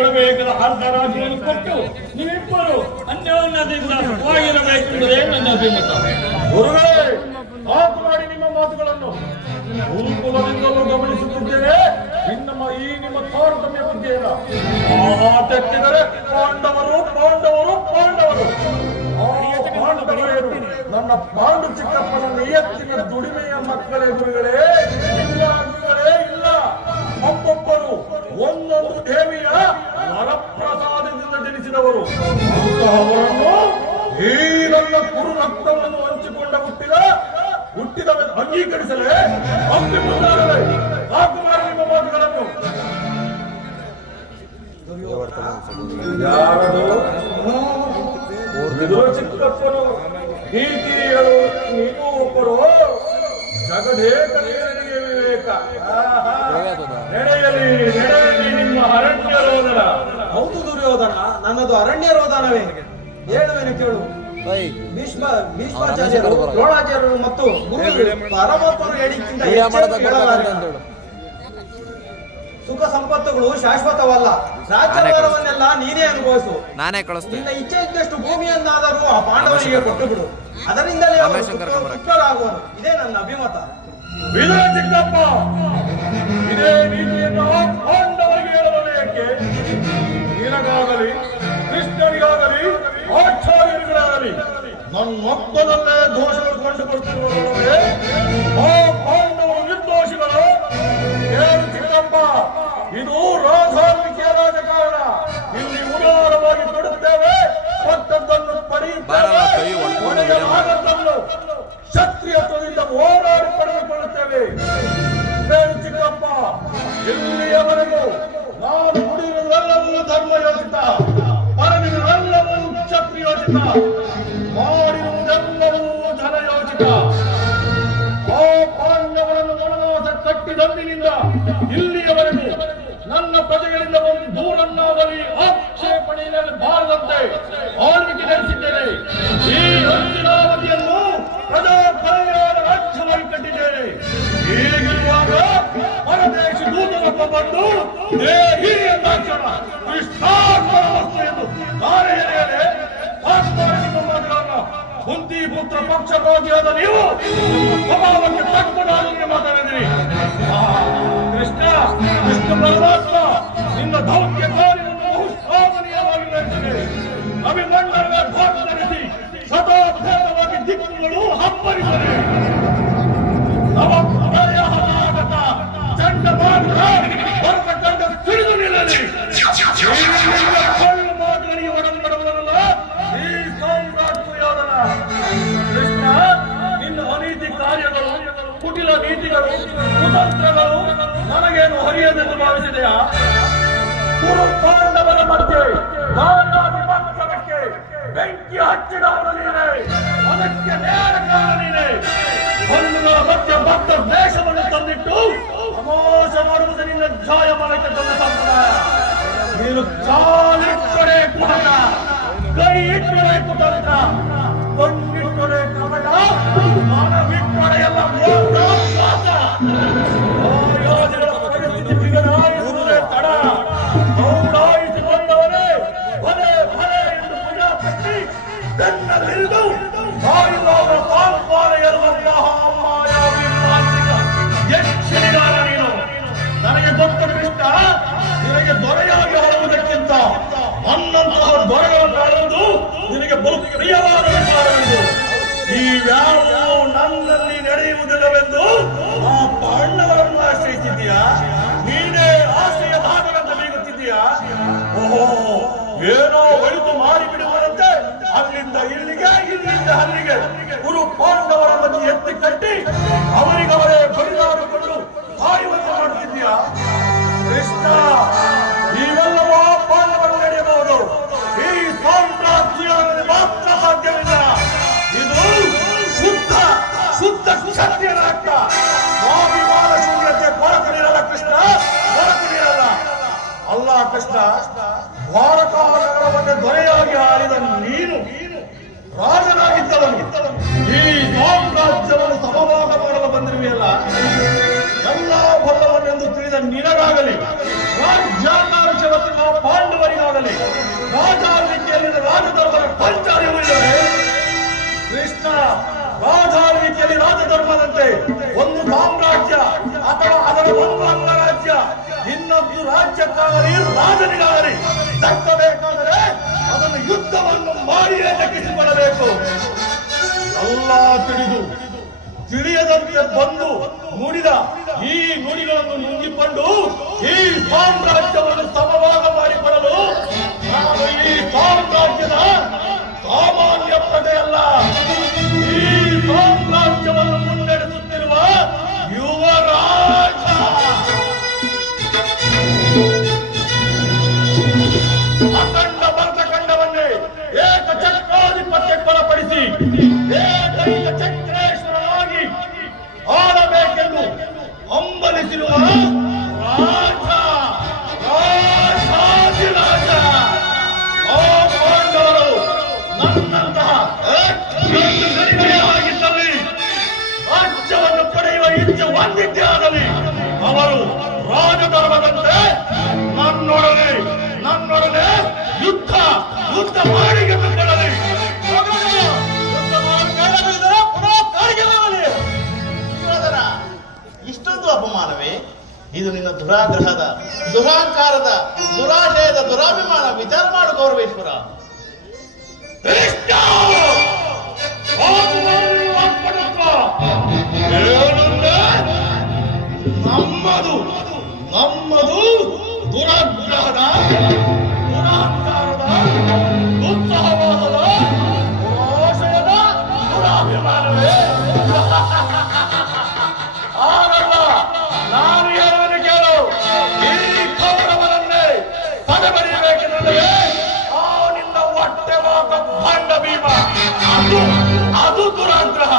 ಕೊಡಬೇಕಾದ ಅರ್ಧ ರಾಜ್ಯವನ್ನು ಕೊಟ್ಟು ನೀವಿಬ್ಬರು ಅನ್ಯೋನ್ಯದಿಂದ ಸುಖವಾಗಿರಬೇಕೆಂಬುದೇ ನನ್ನ ಅಭಿಮತ. ಗುರುಗಳೇ, ಮಾತನಾಡಿ ನಿಮ್ಮ ಮಾತುಗಳನ್ನು ಗುರುಕುಲದಿಂದಲೂ ಗಮನಿಸುತ್ತಿದ್ದೇನೆ. ನಿಮ್ಮ ತಾರತಮ್ಯ ಬುದ್ಧಿಯಲ್ಲ. ಮಾತೆತ್ತಿದರೆ ಪಾಂಡವರು ಪಾಂಡವರು ಪಾಂಡವರು. ಪಾಂಡವರೇನು ನನ್ನ ಪಾಂಡು ಚಿಕ್ಕಪ್ಪನ ನಿಯತ್ತಿನ ದುಡಿಮೆಯ ಮಕ್ಕಳೇ ಗುರುಗಳೇ. ಇಲ್ಲ ಗುರುಗಳೇ, ಇಲ್ಲ. ಒಬ್ಬೊಬ್ಬರು ಒಂದೊಂದು ದೇವಿಯ ವರಪ್ರಸಾದದಿಂದ ಜನಿಸಿದವರು. ಅವರನ್ನು ಈ ನನ್ನ ಕುರು ರಕ್ತವನ್ನು ಹಂಚಿಕೊಂಡ ಹುಟ್ಟಿದ ಅಂಗೀಕರಿಸಲೇ ಒಪ್ಪಿ ಮುಂದಾಗಲೇ ರಾಕುಮಾರಿ ನಿಮ್ಮ ಮಾತುಗಳನ್ನು. ಯಾರದು ಚಿಕ್ಕಪ್ಪನು ಹೀಗಿರಿಯಳು ನೀನು ಒಬ್ಬರು ಜಗದೇಕ ನೀರಿಗೆ ವಿವೇಕ. ನಡೆಯಲಿ ನಡೆಯಲಿ ನಿಮ್ಮ ಅರಣ್ಯ ರೋದನ. ಹೌದು ದುರ್ಯೋಧನ, ನನ್ನದು ಅರಣ್ಯ ರೋದನವೇ. ಹೇಳುವೇನು ಕೇಳು. ಭೀಷ್ಮಾಚಾರ್ಯರು, ದ್ರೋಣಾಚಾರ್ಯರು ಮತ್ತು ಗುರುಗಳು ಪರಮಾತ್ಮರು ಹೇಳಿಕ್ಕಿಂತ ಹೆಚ್ಚು ಸುಖ ಸಂಪತ್ತುಗಳು ಶಾಶ್ವತವಲ್ಲ. ರಾಜ್ಯಭಾರವನ್ನೆಲ್ಲ ನೀನೇ ಅನುಭವಿಸು. ನಾನೇ ಕಳಿಸ್ತೀನಿ. ನಿನ್ನ ಇಚ್ಛೆ ಇದ್ದಷ್ಟು ಭೂಮಿಯನ್ನಾದರೂ ಆ ಪಾಂಡವರಿಗೆ ಕೊಟ್ಟು ಬಿಡು. ಅದರಿಂದಲೇ ಸುಖರಾಗುವನು. ಇದೇ ನನ್ನ ಅಭಿಮತ. ವಿದುರ ಚಿಕ್ಕಪ್ಪ, ಇದೇ ರೀತಿಯನ್ನು ಪಾಂಡವರಿಗೆ ಹೇಳಲು ಏಕೆ? ನಿನಗಾಗಲಿ ಕೃಷ್ಣನಿಗಾಗಲಿ ಆಚಾರ್ಯರಿಗಾಗಲಿ ನನ್ನೊಬ್ಬನಲ್ಲೇ ದೋಷಗಳು ಕಂಡುಕೊಳ್ತಿರುವುದಲ್ಲವೇ? ಆ ಪಾಂಡವರು ನಿರ್ದೋಷಿಗಳು. ಹೇಳು ಚಿಕ್ಕಪ್ಪ, ಇದು ರಾಜಾಳ್ವಿಕೆಯ ರಾಜಕಾರಣ. ಇಲ್ಲಿ ಉದಾರವಾಗಿ ಕೊಡುತ್ತೇವೆ, ಕೊಟ್ಟದ್ದನ್ನು ಪಡೆಯುತ್ತೇವೆ, ಕ್ಷತ್ರಿಯತ್ವದಿಂದ ಹೋರಾಡಿ ಪಡೆದುಕೊಳ್ಳುತ್ತೇವೆ. ಹೇಳು ಚಿಕ್ಕಪ್ಪ, ಇಲ್ಲಿಯವರೆಗೂ ನಾನು ನುಡಿಯುವುದೆಲ್ಲವೂ ಧರ್ಮಯೋಚಿತ, ಬರೆದಿರುವುದೆಲ್ಲವೂ ಕ್ಷತ್ರಿಯೋಚಿತ, ಮಾಡಿರುವುದೆಲ್ಲವೂ ಜನಯೋಚಿತ. ಆ ಪಾಂಡವರನ್ನು ವನವಾಸ ಕಟ್ಟಿದಂದಿನಿಂದ ಇಲ್ಲಿಯವರೆಗೂ ನನ್ನ ಪ್ರಜೆಗಳಿಂದ ಒಂದು ದೂರನ್ನಾಗಲಿ ಆಕ್ಷೇಪಣೆಯಲ್ಲಿ ಬಾರದಂತೆ ಆಳ್ವಿಕೆ ನಡೆಸಿದ್ದೇನೆ. ಈ ಅಂಚಿನಾವಧಿಯನ್ನು ಪ್ರಜಾ ಕಲ್ಯಾಣ ರಾಜ್ಯವಾಗಿ ಕಟ್ಟಿದ್ದೇನೆ. ಹೀಗಿರುವಾಗ ಪರದೇಶ ದೂತನೊಬ್ಬ ಬಂದು ದೇಹಿ ಎಂದಾಕ್ಷಣ ಕೃಷ್ಣಾರ್ಪಣ ವಸ್ತು ಎಂದು ನಾನೇ ಹೇಳಿದರೆ ನಿಮ್ಮ ಮಾತುಗಳನ್ನು ಕುಂತಿ ಪುತ್ರ ಪಕ್ಷಪಾತಿಯಾದ ನೀವು ಸ್ವಭಾವಕ್ಕೆ ತಕ್ಕನಾಗಿ ಮಾತಾಡಿದಿರಿ. ಕೃಷ್ಣ ಪರಮಾತ್ಮ ನಿನ್ನ ದೌತ್ಯ ಕಾರ್ಯವನ್ನು ಬಹುಶ್ಲಾಘನೀಯವಾಗಿ ನಡೆಸಿದೆ. ಅಭಿಮಂಡಲವೇ ಭಾಗವಹಿಸಿ ಸದಾಭೇದವಾಗಿ ದಿಕ್ಕುಗಳು ಹಬ್ಬರಿಸಲಿ. ನವಪ್ರಯಾಗತ ಚಂಡಮಾರುತ ಬರತಕ್ಕಂಥ ಸಿಡಿದು ನಿಲ್ಲಲಿ. ಕೊಳ್ಳು ಮಾತುಗಳಿಗೆ ಒಡಂಬಡುವುದಲ್ಲ ಈ ಸಾಮ್ರಾಜ್ಯೋಧನ. ಕೃಷ್ಣ, ನಿನ್ನ ಅನೀತಿ ಕಾರ್ಯಗಳು, ಕುಟಿಲ ನೀತಿಗಳು, ಕುತಂತ್ರಗಳು ನನಗೇನು ಹರಿಯದೆಂದು ಭಾವಿಸಿದೆಯಾ? ಕುರು ಪಾಂಡವರ ಮಧ್ಯೆ ದಾಯಾಭಿಮಾನಕ್ಕೆ ಬೆಂಕಿ ಹಚ್ಚಿದವನು ನೀನೇ, ಅದಕ್ಕೆ ನೇರ ಕಾರಣ ನೀನೇ. ಬಂಧುಗಳ ಮಧ್ಯ ಭಕ್ತ ದೇಶವನ್ನು ತಂದಿಟ್ಟು ಅಮೋಷ ಮಾಡುವುದು ನಿನ್ನ ಜಾಯಮಾನಕ್ಕೆ ತಂದ ಸಂಪ್ರದಾಯ. ನೀನು ಕಾಲಿಟ್ಟರೆ ಕುಹಕ, ಕೈ ಇಟ್ಟರೆ ಕುತಂತ್ರ, ಕಣ್ಣಿಟ್ಟರೆ ಕಪಟ, ಮನವಿಟ್ಟರೆ ಎಲ್ಲ ಮೋಸ. ಪರಿಸ್ಥಿತಿ ಬಿಗಡಾಯಿಸುವುದೇ ತಡ. ಮೌಢಾಯಿಸಿಕೊಂಡವನೇ ಭಲೆ ಭಲೆ ಎಂದು ಪುಜಾ ಕಟ್ಟಿ ಬೆನ್ನಲ್ಲಿರಿದು ಕಾಯುವಾಗ ಸಾಂಪಾರ ಎನ್ನುವಂತಹ ಮಾಯಾವಿ ಮಾಂತ್ರಿಕ ಯಕ್ಷಿಗಾರ ನೀನು. ನನಗೆ ಗೊತ್ತ ಕೃಷ್ಣ, ನಿನಗೆ ದೊರೆಯಾಗಿ ಆಳುವುದಕ್ಕಿಂತ ನನ್ನಂತಹ ದೊರೆಗಳನ್ನು ಆಳುವುದು ನಿನಗೆ ಬಹು ಪ್ರಿಯವಾದ ವಿಚಾರವೆಂದು, ಈ ವ್ಯಾಮೋಹವು ನನ್ನಲ್ಲಿ ನಡೆಯುವುದಿಲ್ಲವೆಂದು ಆ ಪಾಂಡವರನ್ನು ಆಶ್ರಯಿಸಿದ್ದೀಯಾ? ನೀನೇ ಆಶ್ರಯಧಾಮನಂತ ಬೀಗುತ್ತಿದ್ದೀಯಾ? ಓಹೋ, ಏನೋ ಒಳಿತು ಮಾಡಿಬಿಡುವಂತೆ ಅಲ್ಲಿಂದ ಇಲ್ಲಿಗೆ, ಇಲ್ಲಿಂದ ಅಲ್ಲಿಗೆ ಗುರು ಪಾಂಡವರ ಮಧ್ಯೆ ಎತ್ತಿ ಕಟ್ಟಿ ಅವರಿಗವರೇ ಬರಿದಾಡಿಕೊಂಡು ಕಾಯುವಂತೆ ಮಾಡುತ್ತಿದ್ದೀಯಾ? ಕೃಷ್ಣ, ಇವೆಲ್ಲವೋ ಪಾಂಡವರು ನಡೆಯಬಹುದು. ಈ ಸಾಮ್ರಾಜ್ಯದಲ್ಲಿ ಮಾತ್ರ ಸಾಧ್ಯವಿಲ್ಲ. ಇದು ಶುದ್ಧ ಶುದ್ಧ ಕ್ಷತ್ರಿಯರ ರಕ್ತ. ಸ್ವಾಭಿಮಾನ ಶೂನ್ಯತೆ ಕೊರಕಲಿರಲ್ಲ ಕೃಷ್ಣ, ಕೊರಕಲಿರಲ್ಲ. ಅಲ್ಲ ಕೃಷ್ಣ, ದ್ವಾರಕ ನಗರವನ್ನು ದೊರೆಯಾಗಿ ಆಳಿದ ನೀನು ರಾಜನಾಗಿದ್ದವನು ಈ ಸಾಮ್ರಾಜ್ಯವನ್ನು ಸಮಭಾಗ ಮಾಡಲು ಬಂದಿರುವೆಯಲ್ಲ. ಎಲ್ಲ ಬಲ್ಲವನ್ನೆಂದು ತಿಳಿದ ನಿನಗಾಗಲಿ ರಾಜ್ಯಾಕಾಂಕ್ಷೆ ಗೊತ್ತಿರುವ ಪಾಂಡವರಿಗಾಗಲಿ ರಾಜಾಳ್ವಿಕೆಯಲ್ಲಿನ ರಾಜಧರ್ಮದ ಪಂಚಾರಿಗಳಿವೆ. ಕೃಷ್ಣ, ರಾಜಾಳ್ವಿಕೆಯಲ್ಲಿ ರಾಜಧರ್ಮದಂತೆ ಒಂದು ಸಾಮ್ರಾಜ್ಯ ಅಥವಾ ಅದರ ಒಂದು ಅಂಗರಾಜ್ಯ ಇನ್ನೊಂದು ರಾಜ್ಯಕ್ಕಾಗಲಿ ರಾಜನಿಗಾಗಲಿ ದಕ್ಕಬೇಕಾದರೆ ಅದನ್ನು ಯುದ್ಧವನ್ನು ಮಾಡಿಯೇ ದಕ್ಕಿಸಿಕೊಳ್ಳಬೇಕು. ಎಲ್ಲ ತಿಳಿಯದಂತೆ ಬಂದು ನುಡಿದ ಈ ನುಡಿಗಳನ್ನು ನುಂಗಿಕೊಂಡು ಈ ಸಾಮ್ರಾಜ್ಯವನ್ನು ಸಮಭಾಗ ಮಾಡಿಕೊಳ್ಳಲು ನಾನು ಈ ಸಾಮ್ರಾಜ್ಯದ ಸಾಮಾನ್ಯ ಪ್ರಜೆಯಲ್ಲ, ಈ ಸಾಮ್ರಾಜ್ಯವನ್ನು ಮುನ್ನಡೆಸುತ್ತಿರುವ ಯುವರಾಜ. ಅಖಂಡ ಭರತಖಂಡವನ್ನೇ ಏಕಚಕ್ರಾಧಿಪತ್ಯಕ್ಕೊಳಪಡಿಸಿ ಏಕೈಕ ಚಕ್ರೇಶ್ವರನಾಗಿ ಆಳಬೇಕೆಂದು ಹಂಬಲಿಸಿರುವ ರಾಜ, ರಾಜಾಧಿರಾಜ. ಆ ಪಾಂಡವರು ನನ್ನಂತಹ ಆಗಿದ್ದಲ್ಲಿ ರಾಜ್ಯವನ್ನು ಪಡೆಯುವ ಇಚ್ಛೆ ಹೊಂದಿದ್ದೇ ಆದಲ್ಲಿ ಅವರು ರಾಜಧರ್ಮದಂತೆ ನನ್ನೊಡನೆ ಯುದ್ಧ ಮಾಡಿ ಗೆದ್ದುಕೊಳ್ಳಲಿ. ಇಷ್ಟೊಂದು ಅಪಮಾನವೇ? ಇದು ನಿನ್ನ ದುರಾಗ್ರಹದ, ದುರಾಂಕಾರದ, ದುರಾಶಯದ, ದುರಾಭಿಮಾನ. ವಿಚಾರ ಮಾಡು ಗೌರವೇಶ್ವರ. ನಮ್ಮದು ದುರಾಗ್ರಹದ, ದುರಾಂಕಾರದ, ದುಸ್ಸಹವಾಸದ, ದುರಾಶಯದ, ದುರಾಭಿಮಾನವೇ? ಆಗಲ್ಲ. ನಾನು ಹೇಳುವುದು ಕೇಳು. ಈ ಕೌರವರನ್ನೇ ತಡೆಬಡಿಯಬೇಕೆಂದರೆ ಅವನಿಂದ ಹೊಟ್ಟೆ ಮಾತ ಭಂಡ ಭೀಮ. ಅದು ದುರಾಗ್ರಹ.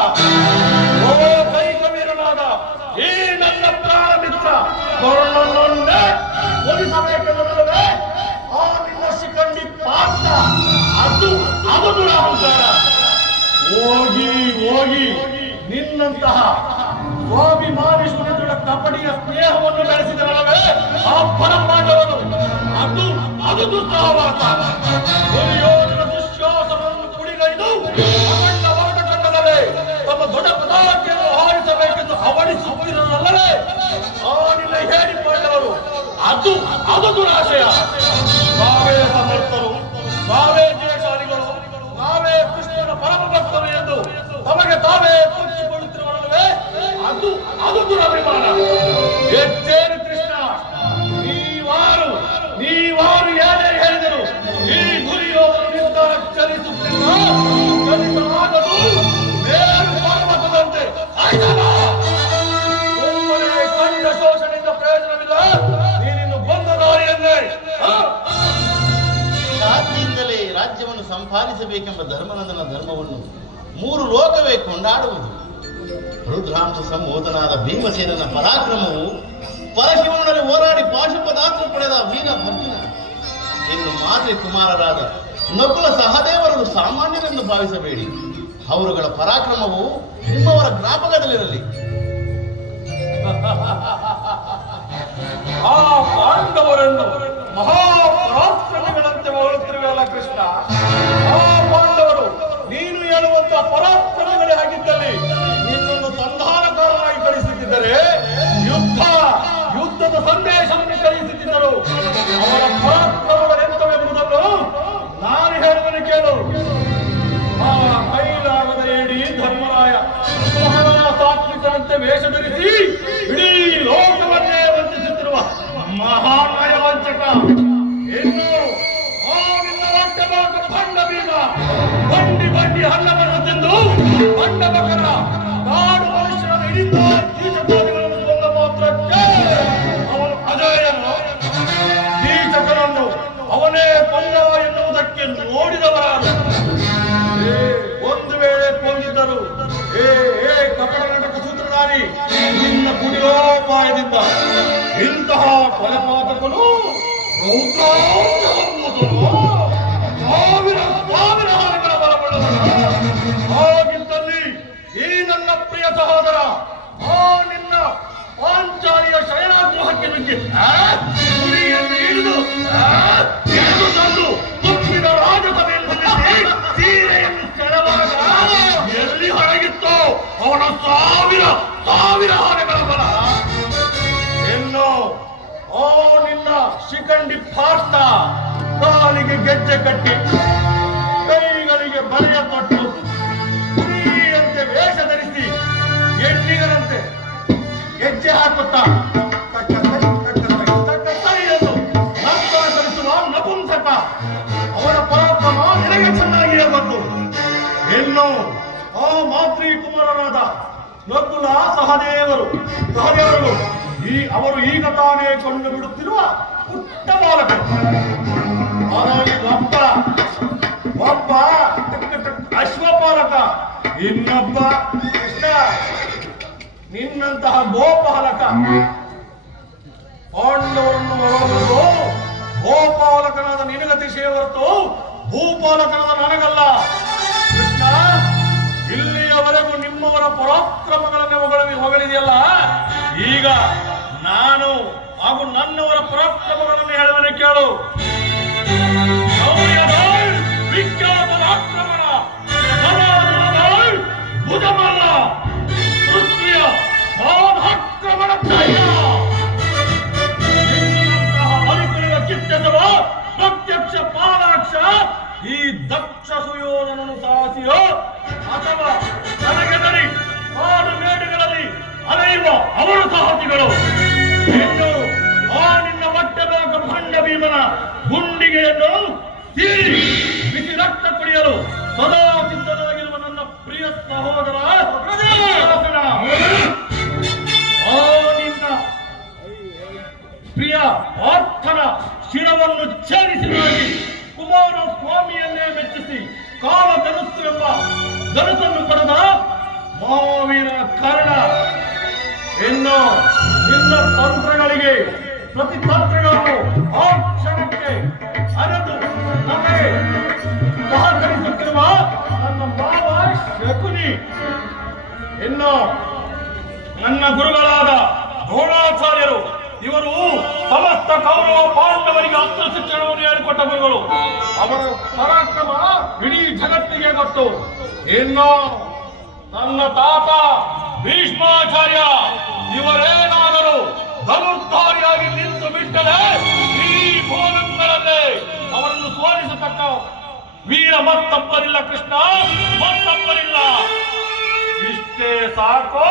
ಓ ಕೈಕವೀರನಾದ ಈ ನನ್ನ ಪ್ರಾಣ ಮಿತ್ರ ಕರ್ಣನನ್ನೇ ಒಲಿಸಬೇಕೆಂದರೆ ಆ ನಿನ್ನ ಶಿಖಂಡಿ ಪಾತ್ರ ಅದು ದುರಹಂಕಾರ. ಹೋಗಿ ನಿನ್ನಂತಹ ಸ್ವಾಭಿಮಾನಿ ಸುನಿತುಳ ಕಪಟಿಯ ಸ್ನೇಹವನ್ನು ಬೆಳೆಸಿದರಲ್ಲವೇ ಆ ಪರಮಾಂಡವನು. ಅದು ದುಸ್ಸಹವಾಸ. ದುರ್ಯೋಧನ ದುಶ್ಯಾಸನವನ್ನು ಕುಡಿಗೈದು ಅಖಂಡ ಭರತಖಂಡದಲ್ಲೇ ತಮ್ಮ ದೊಡ್ಡ ಪತಾಕೆಯನ್ನು ಹಾರಿಸಬೇಕೆಂದು ಅವಳಿಸುತ್ತಿರಲ್ಲವೇ ಆ ನಿನ್ನ ಹೇಳಿ ಪಾಂಡವರು. ಅದು ದುರಾಶಯ. ನಾವೇ ಸಮರ್ಥರು, ನಾವೇ ಜಯಶಾಲಿಗಳು, ನಾವೇ ಕೃಷ್ಣನ ಪರಮ ಭಕ್ತರು ಎಂದು ತಮಗೆ ತಾವೇ ತೋರಿಸಿಕೊಳ್ಳುತ್ತಿರುವಲ್ಲವೇ ಅದು ದುರಭಿಮಾನ. ಹೆಚ್ಚೇನು ಕೃಷ್ಣ, ನೀವಾರು ಏನೇ ಹೇಳಿದರು ಈ ದುರ್ಯೋಧನ ನಿರ್ಧಾರ ಚಲಿಸಲಾಗದು. ಮೇರು ಪರ್ವತದಂತೆ ಸುಮ್ಮನೆ ಕಂಡ ಶೋಷಣೆಯಿಂದ ಪ್ರಯೋಜನವಿಲ್ಲ. ನೀನಿನ್ನು ಬಂದ ದಾರಿಯನ್ನೇ ಜಾತಿಯಿಂದಲೇ ರಾಜ್ಯವನ್ನು ಸಂಪಾದಿಸಬೇಕೆಂಬ ಧರ್ಮನಂದನ ಧರ್ಮವನ್ನು ಮೂರು ಲೋಕವೇ ಕೊಂಡಾಡುವುದು. ರುದ್ರಾಂಶ ಸಂಬೋಧನಾದ ಭೀಮಸೇನನ ಪರಾಕ್ರಮವು ಪರಶಿವನಲ್ಲಿ ಹೋರಾಡಿ ಪಾಶುಪದಾಸ್ತ್ರ ಪಡೆದ ವೀರ ಅರ್ಜುನ. ಇನ್ನು ಮಾತೃ ಕುಮಾರರಾದ ನಕುಲ ಸಹದೇವರನ್ನು ಸಾಮಾನ್ಯರೆಂದು ಭಾವಿಸಬೇಡಿ. ಅವರುಗಳ ಪರಾಕ್ರಮವು ನಿಮ್ಮವರ ಜ್ಞಾಪಕದಲ್ಲಿರಲಿ. ಆ ಪಾಂಡವರನ್ನು ಮಹಾಪರಾಕ್ರಮಿಗಳಂತೆ ಹೊರತಿರುವೆಯಲ್ಲ ಕೃಷ್ಣ. ಆ ಪಾಂಡವರು ನೀನು ಹೇಳುವಂತಹ ಪರಾಕ್ರಮಿಗಳೇ ಆಗಿದ್ದಲ್ಲಿ ನಿನ್ನನ್ನು ಸಂಧಾನಕಾರನಾಗಿ ಕಳಿಸುತ್ತಿದ್ದರೆ ಯುದ್ಧದ ಸಂದೇಶವನ್ನು ಕಳಿಸುತ್ತಿದ್ದರು. ಅವರ ಪರಾಕ್ರಮಗಳೆಂತವೆಂಬುದನ್ನು ನಾನು ಹೇಳುವನು ಕೇಳು. ಆ ಕೈಲಾಗದ ಏಡಿ ಧರ್ಮರಾಯ ಸಾತ್ವಿಕರಂತೆ ವೇಷ ಧರಿಸಿ ಇಡೀ ಲೋಕವನ್ನೇ ವಂಚಿಸುತ್ತಿರುವ ಮಹಾನಯ ವಂಚಕ. ಇನ್ನು ಆ ನಿನ್ನ ಹೊಟ್ಟೆಮಾಕ ಭಂಡ ಭೀಮ ಬಂಡಿ ಹಣ್ಣವನ್ನು ತಿಂದು ಮಂಡಪಕರ ಕಾಡು ಮನುಷ್ಯನ ಹಿಡಿದ ಕೀಚಕಾದಿಗಳನ್ನು ಕೊಂದ ಮಾತ್ರಕ್ಕೆ ಅವನು ಅಜಯನು. ಕೀಚಕನನ್ನು ಅವನೇ ಕೊಂದ ಎನ್ನುವುದಕ್ಕೆ ನೋಡಿದವರಾರು. ಒಂದು ವೇಳೆ ಕೊಂದಿದ್ದರು ಕಪಟ ನಾಟಕ ಸೂತ್ರಧಾರಿ ನಿನ್ನ ಕುಡಿಯೋಪಾಯದಿಂದ ಇಂತಹ ಕೊಲೆಪಾತಕನು ಸಾವಿರ ಹಾರಗಳ ಬಲಗೊಳ್ಳವನು. ಹಾಗಿದ್ದಲ್ಲಿ ಈ ನನ್ನ ಪ್ರಿಯ ಸಹೋದರ ಆ ನಿನ್ನ ಪಾಂಚಾಲಿಯ ಶಯನಾಗೃಹಕ್ಕೆ ನುಗ್ಗಿ ಗುರಿಯನ್ನು ಹಿಡಿದು ಅವನ ಸಾವಿರ ಸಾವಿರ ಆನೆಗಳ ಬಲ. ಇನ್ನು ಓ ನಿನ್ನ ಶಿಖಂಡಿ ಪಾರ್ಥ ಕಾಲಿಗೆ ಗೆಜ್ಜೆ ಕಟ್ಟಿ ಕೈಗಳಿಗೆ ಬಲೆಯ ತೊಟ್ಟು ಸ್ತ್ರೀಯಂತೆ ವೇಷ ಧರಿಸಿ ಹೆಣ್ಣಿಗರಂತೆ ಹೆಜ್ಜೆ ಹಾಕುತ್ತಾ ಎಂದು ನಂತರ ಧರಿಸುವ ನಪುಂಸಕ ಅವರ ಪರಾಕ್ರಮ ನಿನಗೆ ಚೆನ್ನಾಗಿಯೇ ಗೊತ್ತು. ಇನ್ನು ಆ ಮಾತೃ ಕುಮಾರರಾದ ನಕುಲ ಸಹದೇವರು ಅವರು ಈಗ ತಾನೇ ಕೊಂಡು ಬಿಡುತ್ತಿರುವ ಪುಟ್ಟ ಬಾಲಕರು. ಅದರಲ್ಲಿ ಒಬ್ಬ ಅಶ್ವಪಾಲಕ, ಇನ್ನೊಬ್ಬ ಕೃಷ್ಣ ನಿನ್ನಂತಹ ಗೋಪಾಲಕ. ಪಾಂಡವರನ್ನು ಹೊರಬರುವುದು ಗೋಪಾಲಕನಾದ ನಿನಗತಿಶಯ ಹೊರತು ಭೂಪಾಲಕನಾದ ನನಗಲ್ಲ. ಕೃಷ್ಣ, ಇಲ್ಲಿಯವರೆಗೂ ನಿಮ್ಮವರ ಪರಾಕ್ರಮಗಳನ್ನೇ ಹೊಗಳಿದೆಯಲ್ಲ, ಈಗ ನಾನು ಹಾಗೂ ನನ್ನವರ ಪರಾಕ್ರಮಗಳನ್ನು ಹೇಳುವನೆ ಕೇಳು. ವಿಖ್ಯಾತ ಆಕ್ರಮಣ ಭುಜಮಲ್ಲ ಪೃಥ್ವಿಯ ಬಾಧಾಕ್ರಮಣ ಅನುಕೂಲ ಚಿತ್ತಿಸುವ ಪ್ರತ್ಯಕ್ಷ ಪಾಲಾಕ್ಷ ಈ ದಕ್ಷ ಸುಯೋಧನನು ಸಾಹಸಿಯೋ ಅಥವಾ ನನಗೆದರಿ ಕಾಡು ಮೇಡುಗಳಲ್ಲಿ ಅಲೆಯುವ ಅವರು ಸಾಹಸಿಗಳು. ಇನ್ನು ಆ ನಿನ್ನ ಹೊಟ್ಟೆಬಾಗ ಭಂಡ ಭೀಮನ ಗುಂಡಿಗೆಯನ್ನು ತೀರಿ ಬಿಸಿ ರಕ್ತ ಕುಡಿಯಲು ಸದಾ ಸಿದ್ಧನಾಗಿರುವ ನನ್ನ ಪ್ರಿಯ ಸಹೋದರ ಆ ನಿನ್ನ ಪ್ರಿಯ ಪಾರ್ಥನ ಶಿರವನ್ನು ಛೇದಿಸಿದಾಗಿ ಕುಮಾರಸ್ವಾಮಿಯನ್ನೇ ಮೆಚ್ಚಿಸಿ ಕಾಲ ಧನುಸ್ಸು ಎಂಬ ಧನುಸನ್ನು ಪಡೆದ ಮಾವೀರ ಕರ್ಣ. ಇನ್ನು ನಿನ್ನ ತಂತ್ರಗಳಿಗೆ ಪ್ರತಿತಂತ್ರಗಳನ್ನು ಆ ಕ್ಷಣಕ್ಕೆ ಅರೆದು ನಮಗೆ ಸಹಕರಿಸುತ್ತಿರುವ ನನ್ನ ಮಾವ ಶಕುನಿ. ಇನ್ನು ನನ್ನ ಗುರುಗಳಾದ ದ್ರೋಣಾಚಾರ್ಯರು, ಇವರು ಸಮಸ್ತ ಕೌರವ ಪಾಂಡವರಿಗೆ ಅಸ್ತ್ರ ಶಿಕ್ಷಣವನ್ನು ಹೇಳಿಕೊಟ್ಟ ಗುರುಗಳು. ಅವರ ಪರಾಕ್ರಮ ಇಡೀ ಜಗತ್ತಿಗೆ ಗೊತ್ತು. ಇನ್ನು ನನ್ನ ತಾತ ಭೀಷ್ಮಾಚಾರ್ಯ, ಇವರೇನಾದರೂ ಧನುರ್ಧಾರಿಯಾಗಿ ನಿಂತು ಬಿಟ್ಟರೆ ಈ ಭೂಲಂಗಳಲ್ಲೇ ಅವರನ್ನು ಸೋಲಿಸತಕ್ಕ ವೀರ ಮತ್ತೊಬ್ಬರಿಲ್ಲ. ಕೃಷ್ಣ, ಮತ್ತೊಬ್ಬರಿಲ್ಲ. ಇಷ್ಟೇ ಸಾಕು.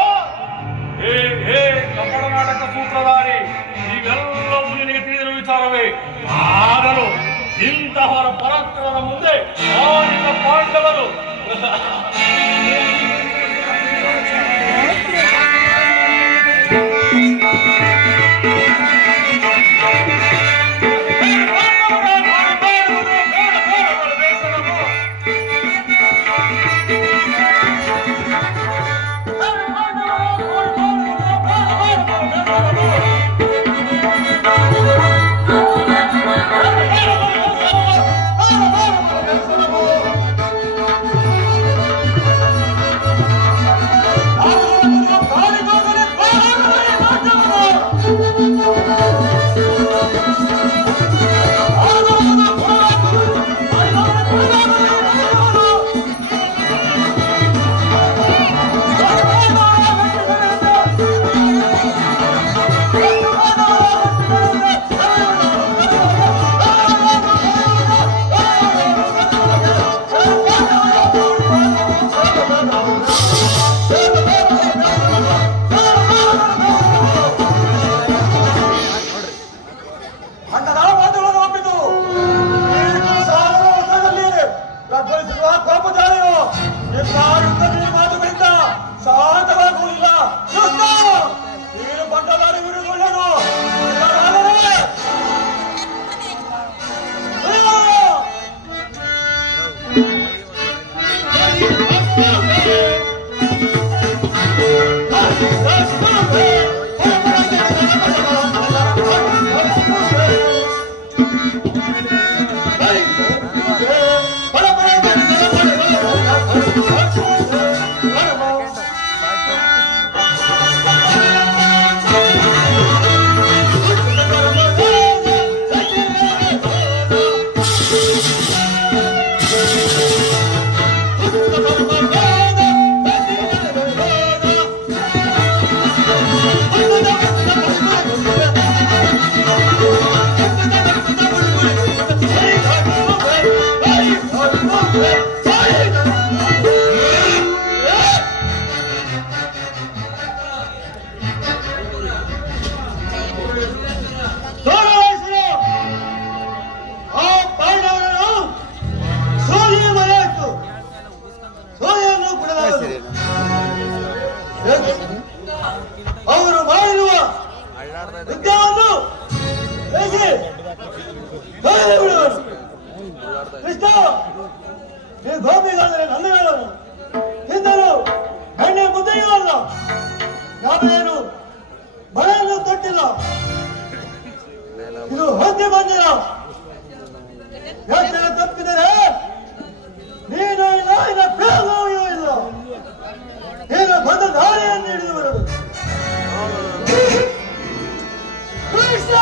ಕನ್ನಡ ಸೂತ್ರಧಾರಿ, ಇವೆಲ್ಲವೂ ನಿನಗೆ ತಿಳಿದಿರುವ ವಿಚಾರವೇ. ಆದರೂ ಇಂತಹವರ ಪರಾಕ್ರಮದ ಮುಂದೆ ಆನಿನ ಪಾಂಡವರು ಅವರು ಮಾಡಿರುವ ಯುದ್ಧವನ್ನು ಕೃಷ್ಣ ಈ ಗೋಪಿಗಾದರೆ ನನ್ನ ಹೇಳೋನು ತಿಂದರು ಎಣ್ಣೆ ಮುದ್ದೆಯೂ ಅಲ್ಲ. ನಾವೇನು ಬಳೆಯನ್ನು ತೊಟ್ಟಿಲ್ಲ, ಇದು ಹೊಂದಿ ಬಂದಿಲ್ಲ. ಯೋಚನೆ ತಪ್ಪಿದರೆ ನೀನು ಇಲ್ಲ, ಇಲ್ಲ ಪ್ರೇಮವೂ ಇಲ್ಲ. ನೀನು ಬಂದ ದಾರಿಯನ್ನು ಹಿಡಿದು ಬರದು. ಕೃಷ್ಣ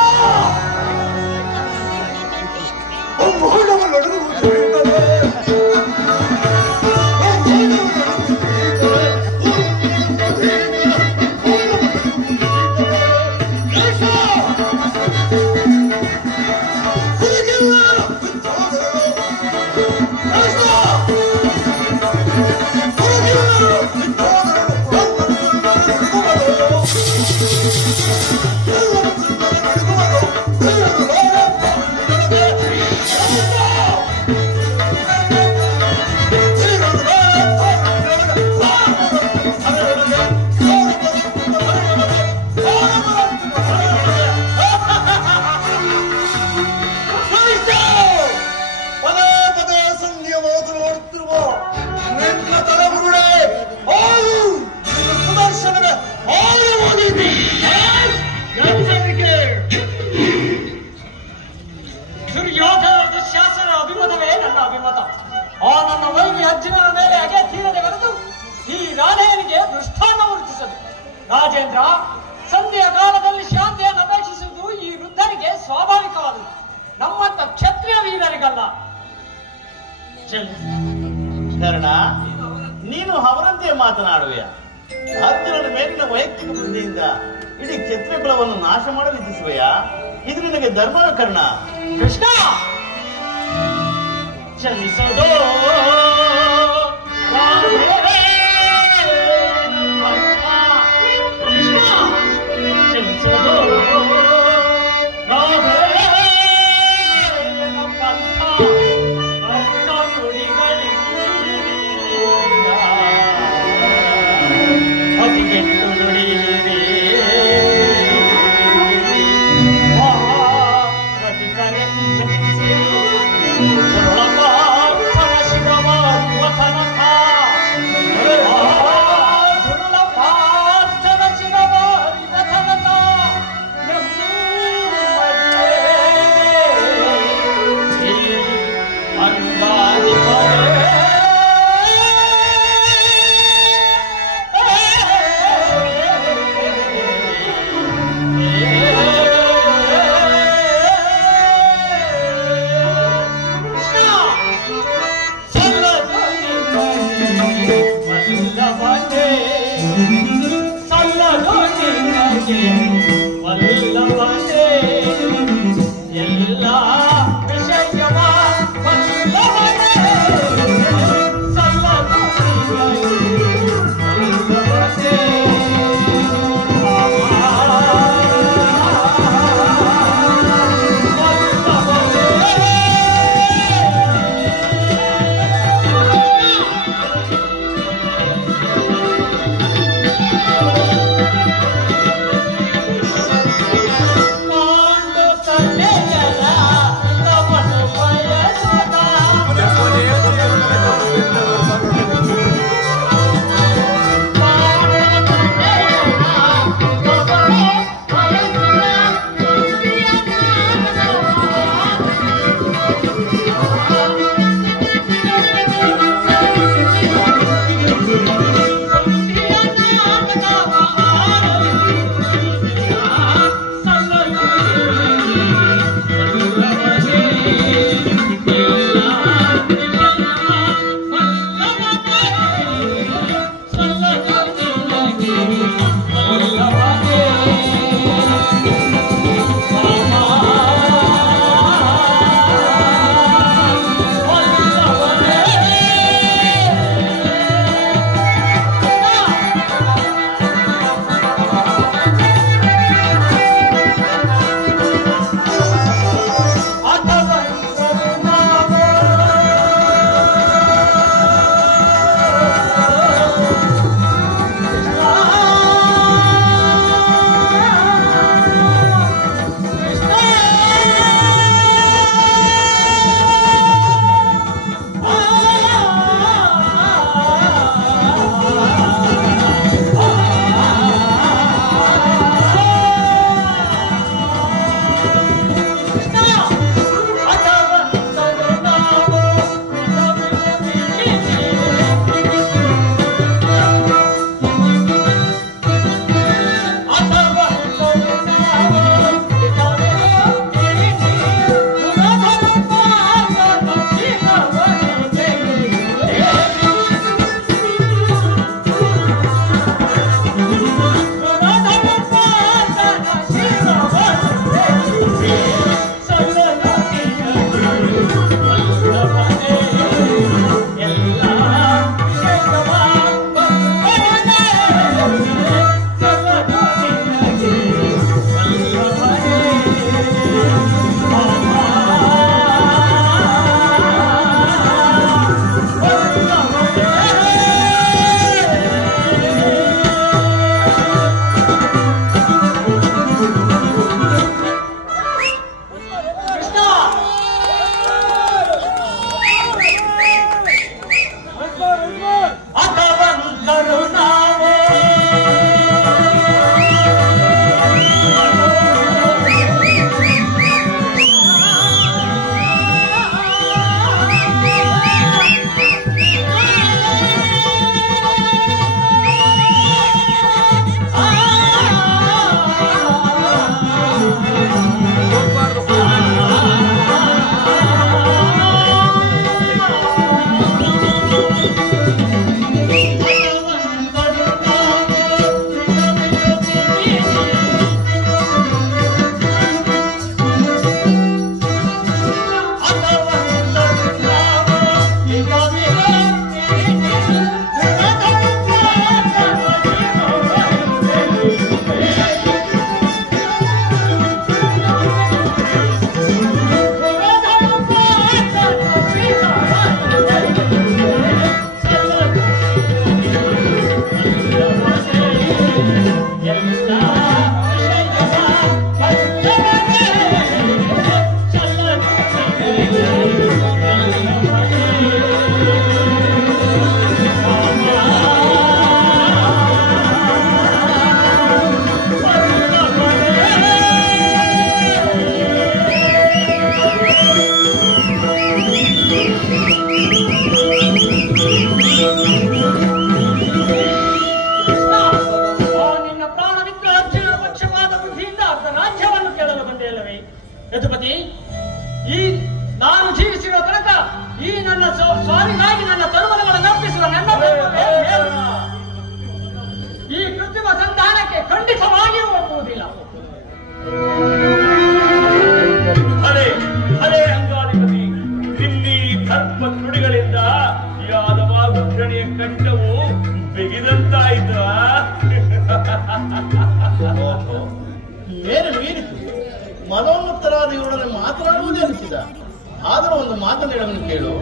ರಾಜೇಂದ್ರ, ಸಂಧಿಯ ಕಾಲದಲ್ಲಿ ಶಾಂತಿಯನ್ನು ಅಪೇಕ್ಷಿಸುವುದು ಈ ವೃದ್ಧರಿಗೆ ಸ್ವಾಭಾವಿಕವಾದುದು, ನಮ್ಮಂತ ಕ್ಷತ್ರಿಯ ವೀರರಿಗಲ್ಲ. ಕರ್ಣ, ನೀನು ಅವರಂತೆ ಮಾತನಾಡುವೆಯ? ಅರ್ಜುನನ ಮೇಲಿನ ವೈಯಕ್ತಿಕ ಬುದ್ಧಿಯಿಂದ ಇಡೀ ಕ್ಷತ್ರಿಯ ಕುಲವನ್ನು ನಾಶ ಮಾಡಲು ಇಚ್ಛಿಸುವೆಯಾ? ಇದು ನಿನಗೆ ಧರ್ಮದ ಕರ್ಣ? ಕೃಷ್ಣ ಚಲಿಸೋದೋ ನಿನ್ನ ಪ್ರಾಣ ಮಿತ್ರ ಅರ್ಜುನ ಪಕ್ಷಪಾತ ಬುದ್ಧಿಯಿಂದ ಅರ್ಧ ರಾಜ್ಯವನ್ನು ಕೇಳಲು ಬಂದೆಯಲ್ಲವೇ ಯದುಪತಿ? ಈ ನಾನು ಜೀವಿಸಿರುವ ತನಕ ಈ ನನ್ನ ಸ್ವಾಮಿಗಾಗಿ ನನ್ನ ತರುಣಗಳನ್ನು ಅರ್ಪಿಸುವ ನನ್ನ ಈ ಕೃತ್ರಿಮ ಸಂಧಾನಕ್ಕೆ ಖಂಡಿತವಾಗಿಯೂ ಒಪ್ಪುವುದಿಲ್ಲ. ಅದೇ ಅಂಗಾಧಿಪತಿ, ಇಲ್ಲಿ ಧರ್ಮ ನುಡಿಗಳಿಂದ ಯಾದವ ಗುಂಡಣೆಯ ಕಂಠವು ಬಿಗಿದಂತಾಯಿತು. ಮೇಲೆ ಮೀರಿತು. ಮನೋನ್ಮತ್ತರಾದ ಇವರೊಡನೆ ಮಾತನಾಡುವುದೇ ಅನಿಸಿದ. ಆದರೂ ಒಂದು ಮಾತನ್ನೇಳವನ್ನು ಕೇಳು.